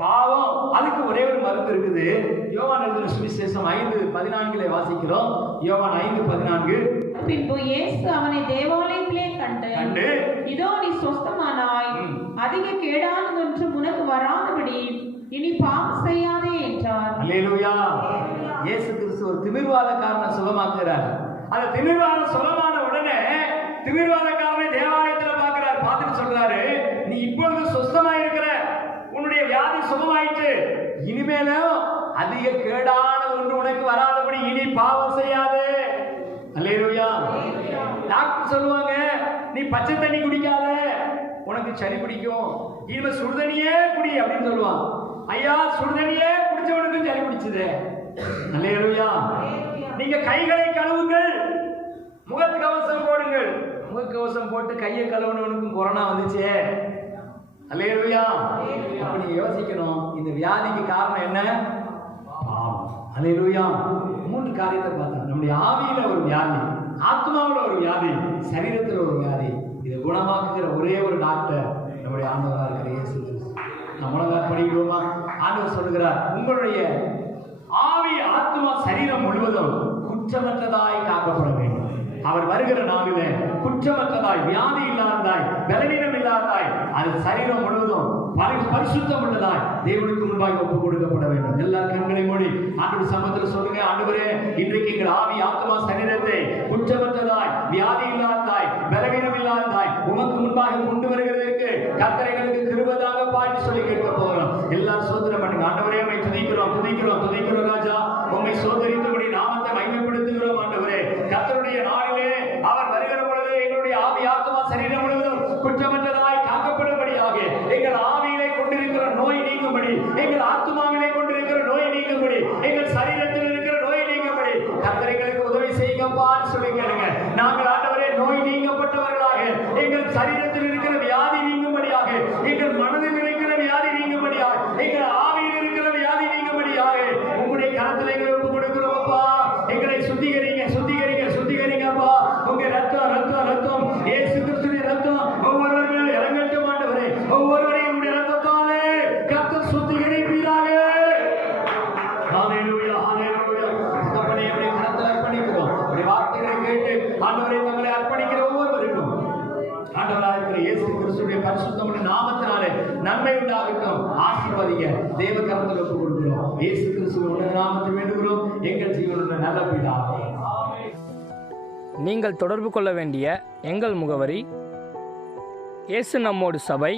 பாவம். அதுக்கு ஒரே ஒரு மருந்து இருக்குது. யோவான் எழுதின சுவிசேஷம் 5:14 வாசிக்கிறோம். யோவான் 5:14. பின்பு இயேசு அவனை தேவாலயத்திலே கண்டு இதோ நீ சொஸ்தமானாய், அதிக கேடானதொன்று உனக்கு வராதபடி இனி பாவம் செய்யாதே என்றார். அல்லேலூயா. இயேசு கிறிஸ்து ஒரு திமிர்வாதக்காரனை சுகமாக்குறார். அந்த திமிர்வாதம் சுகமான உடனே திமிர்வாதக்காரனை தேவாலயத்தில் பார்க்கிறார். பார்த்துட்டு சொல்றாரு, நீ இப்பொழுது சொஸ்தமா இருக்கிற, உன்னுடைய வியாதி சுகமாயிற்று, இனிமேலும் அதிக கேடானது ஒன்று உனக்கு வராதபடி இனி பாவம் செய்யாதே. அல்லேலூயா. டாக்டர் சொல்லுவாங்க, நீ பச்சை தண்ணி குடிக்காத, உனக்கு சளி பிடிக்கும், இனிமே சுடுதண்ணியே குடி அப்படின்னு சொல்லுவான். ஐயா, சுடுதண்ணியே குடிச்சவனுக்கு சளி பிடிச்சது. அல்லேலூயா. நீங்க கைகளை கழுவுங்கள், முகக்கவசம் போடுங்கள். முகக்கவசம் போட்டு கையை கழுவுனவனுக்கும் கொரோனா வந்துச்சே. அல்லேலூயா. அப்ப நீங்க யோசிக்கணும், இந்த வியாதிக்கு காரணம் என்ன? பாவம். அல்லேலூயா. 3 காரியத்தை பார்த்தோம். நம்முடைய ஆவியில ஒரு வியாதி, ஆத்மாவில் ஒரு வியாதி, சரீரத்தில் ஒரு வியாதி. இதை குணமாக்குகிற ஒரே ஒரு டாக்டர் நம்முடைய ஆண்டவராக இருக்கிற இயேசு கிறிஸ்து. நம்ம உலகம் படிக்கிறோமா? ஆண்டவர் சொல்லுகிறார், உங்களுடைய ஆவி, ஆத்மா, சரீரம் முழுவதும் குற்றமற்றதாய் காக்கப்பட வேண்டும். அவர் வருகிற நாளிலே குற்றமற்றதாய், வியாதி இல்லாததாய், பலவீனம் இல்லாததாய், அது சரீரம் முழுவதும் பரிசுத்தம் உள்ளதாய் தேவனுக்கு முன்பாக ஒப்புக் கொடுக்கப்பட வேண்டும். எல்லா கண்களை மூடி ஆண்டவர் சமூகத்தில் சொல்லுங்க, ஆண்டவரே, இன்றைக்கு எங்கள் ஆவி, ஆத்மா, சரீரத்தை குற்றமற்றதாய், வியாதி இல்லாததாய், பலவீனம் இல்லாததாய் உமக்கு முன்பாக கொண்டு வருகிறதற்கு கர்த்தர் எங்களுக்கு கிருபை தாங்க பாட்டு சொல்லி கேட்க போகிறோம். எல்லாரும் சோதனை பண்ணுங்க. ஆண்டவரே, உம்மை துதிக்கிறோம், துதிக்கிறோம், துதிக்கிறோம் ராஜா. உம்மை சோதரித்தபடி நாமத்தை மகிமைப்படுத்துகிறோம். ஆண்டவரே, கர்த்தருடைய நாளிலே அவர் வருகிற பொழுது எங்களுடைய ஆவி, ஆத்மா, சரீரம் முழுவதும் குற்றமற்றதாய் காக்கப்படும்படியாக எங்கள் ஆவியிலே கொண்டிருக்கிற நோய் நீங்கும்படி, எங்கள் ஆத்மாவிலே கொண்டிருக்கிற நோய் நீங்கும்படி, எங்கள் சரீரத்தில் இருக்கிற நோய் நீங்கும்படி கர்த்தர் எங்களுக்கு உதவி செய்யுங்கப்பான்னு சொல்லி கேளுங்க. நாங்கள் ஆண்டவரே நோய் நீங்கப்பட்டவர்களாக, எங்கள் சரீரத்தில் இருக்கிற வியாதி நீங்கும்படியாக, எங்கள் மனதில் இருக்கிற வியாதி நீங்கும்படியாக, எங்கள் ஆவியில் இருக்கிற வியாதி நீங்கும்படியாக உங்களுடைய கரத்தில் எங்களை ஒப்புக் கொடுக்கிறோம்ப்பா. எங்களை சுத்திகரிங்க, சுத்திகரிங்க, சுத்திகரிங்கப்பா. உங்க ரத்தம், ரத்தம், ரத்தம், இயேசு கிறிஸ்துவின் ரத்தம் ஒவ்வொருவர் மேல் இறங்கட்டும். ஆண்டவரே, ஒவ்வொருவரையும் உடைய ரத்தத்தாலே கர்த்தர் சுத்திகரிப்பீராக. ஹalleluya, ஹalleluya. தம்முடைய கரத்தில் அர்ப்பணிக்கிறோம். உடைய வார்த்தைகளை கேட்டு ஆண்டவரே தங்களை அர்ப்பணிக்கிற ஒவ்வொருவருக்கும் ஆண்டவராக இருக்கிற இயேசு கிறிஸ்துவின் பரிசுத்தமுள்ள நாமத்தினாலே நன்மை உண்டாகட்டும். ஆசீர்வதிங்க. தேவ கரத்தில் ஒப்புக் கொடுக்கிறோம். இயேசு கிறிஸ்துவின் நாமத்தில் வேண்டுகிறோம் எங்கள் ஜீவனுள்ள நல்ல பிதாவே. நீங்கள் தொடர்பு கொள்ள வேண்டிய எங்கள் முகவரி: இயேசு நம்மோடு சபை,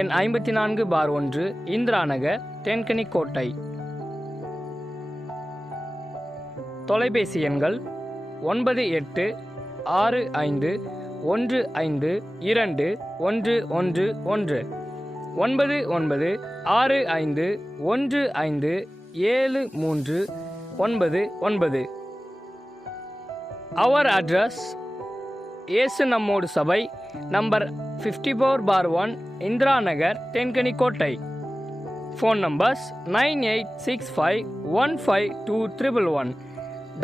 எண் 54/1, இந்திரா நகர், தென்கனி கோட்டை. தொலைபேசி எண்கள் 9865152111, 9965157399. Our address: இயேசு நம்மோடு சபை, நம்பர் 54/1, இந்திரா நகர், தென்கனி கோட்டை. Phone numbers 9865152311,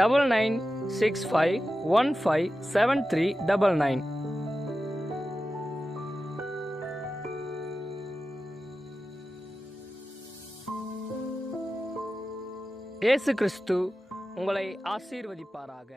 9965157399. இயேசு கிறிஸ்து உங்களை ஆசீர்வதிப்பாராக.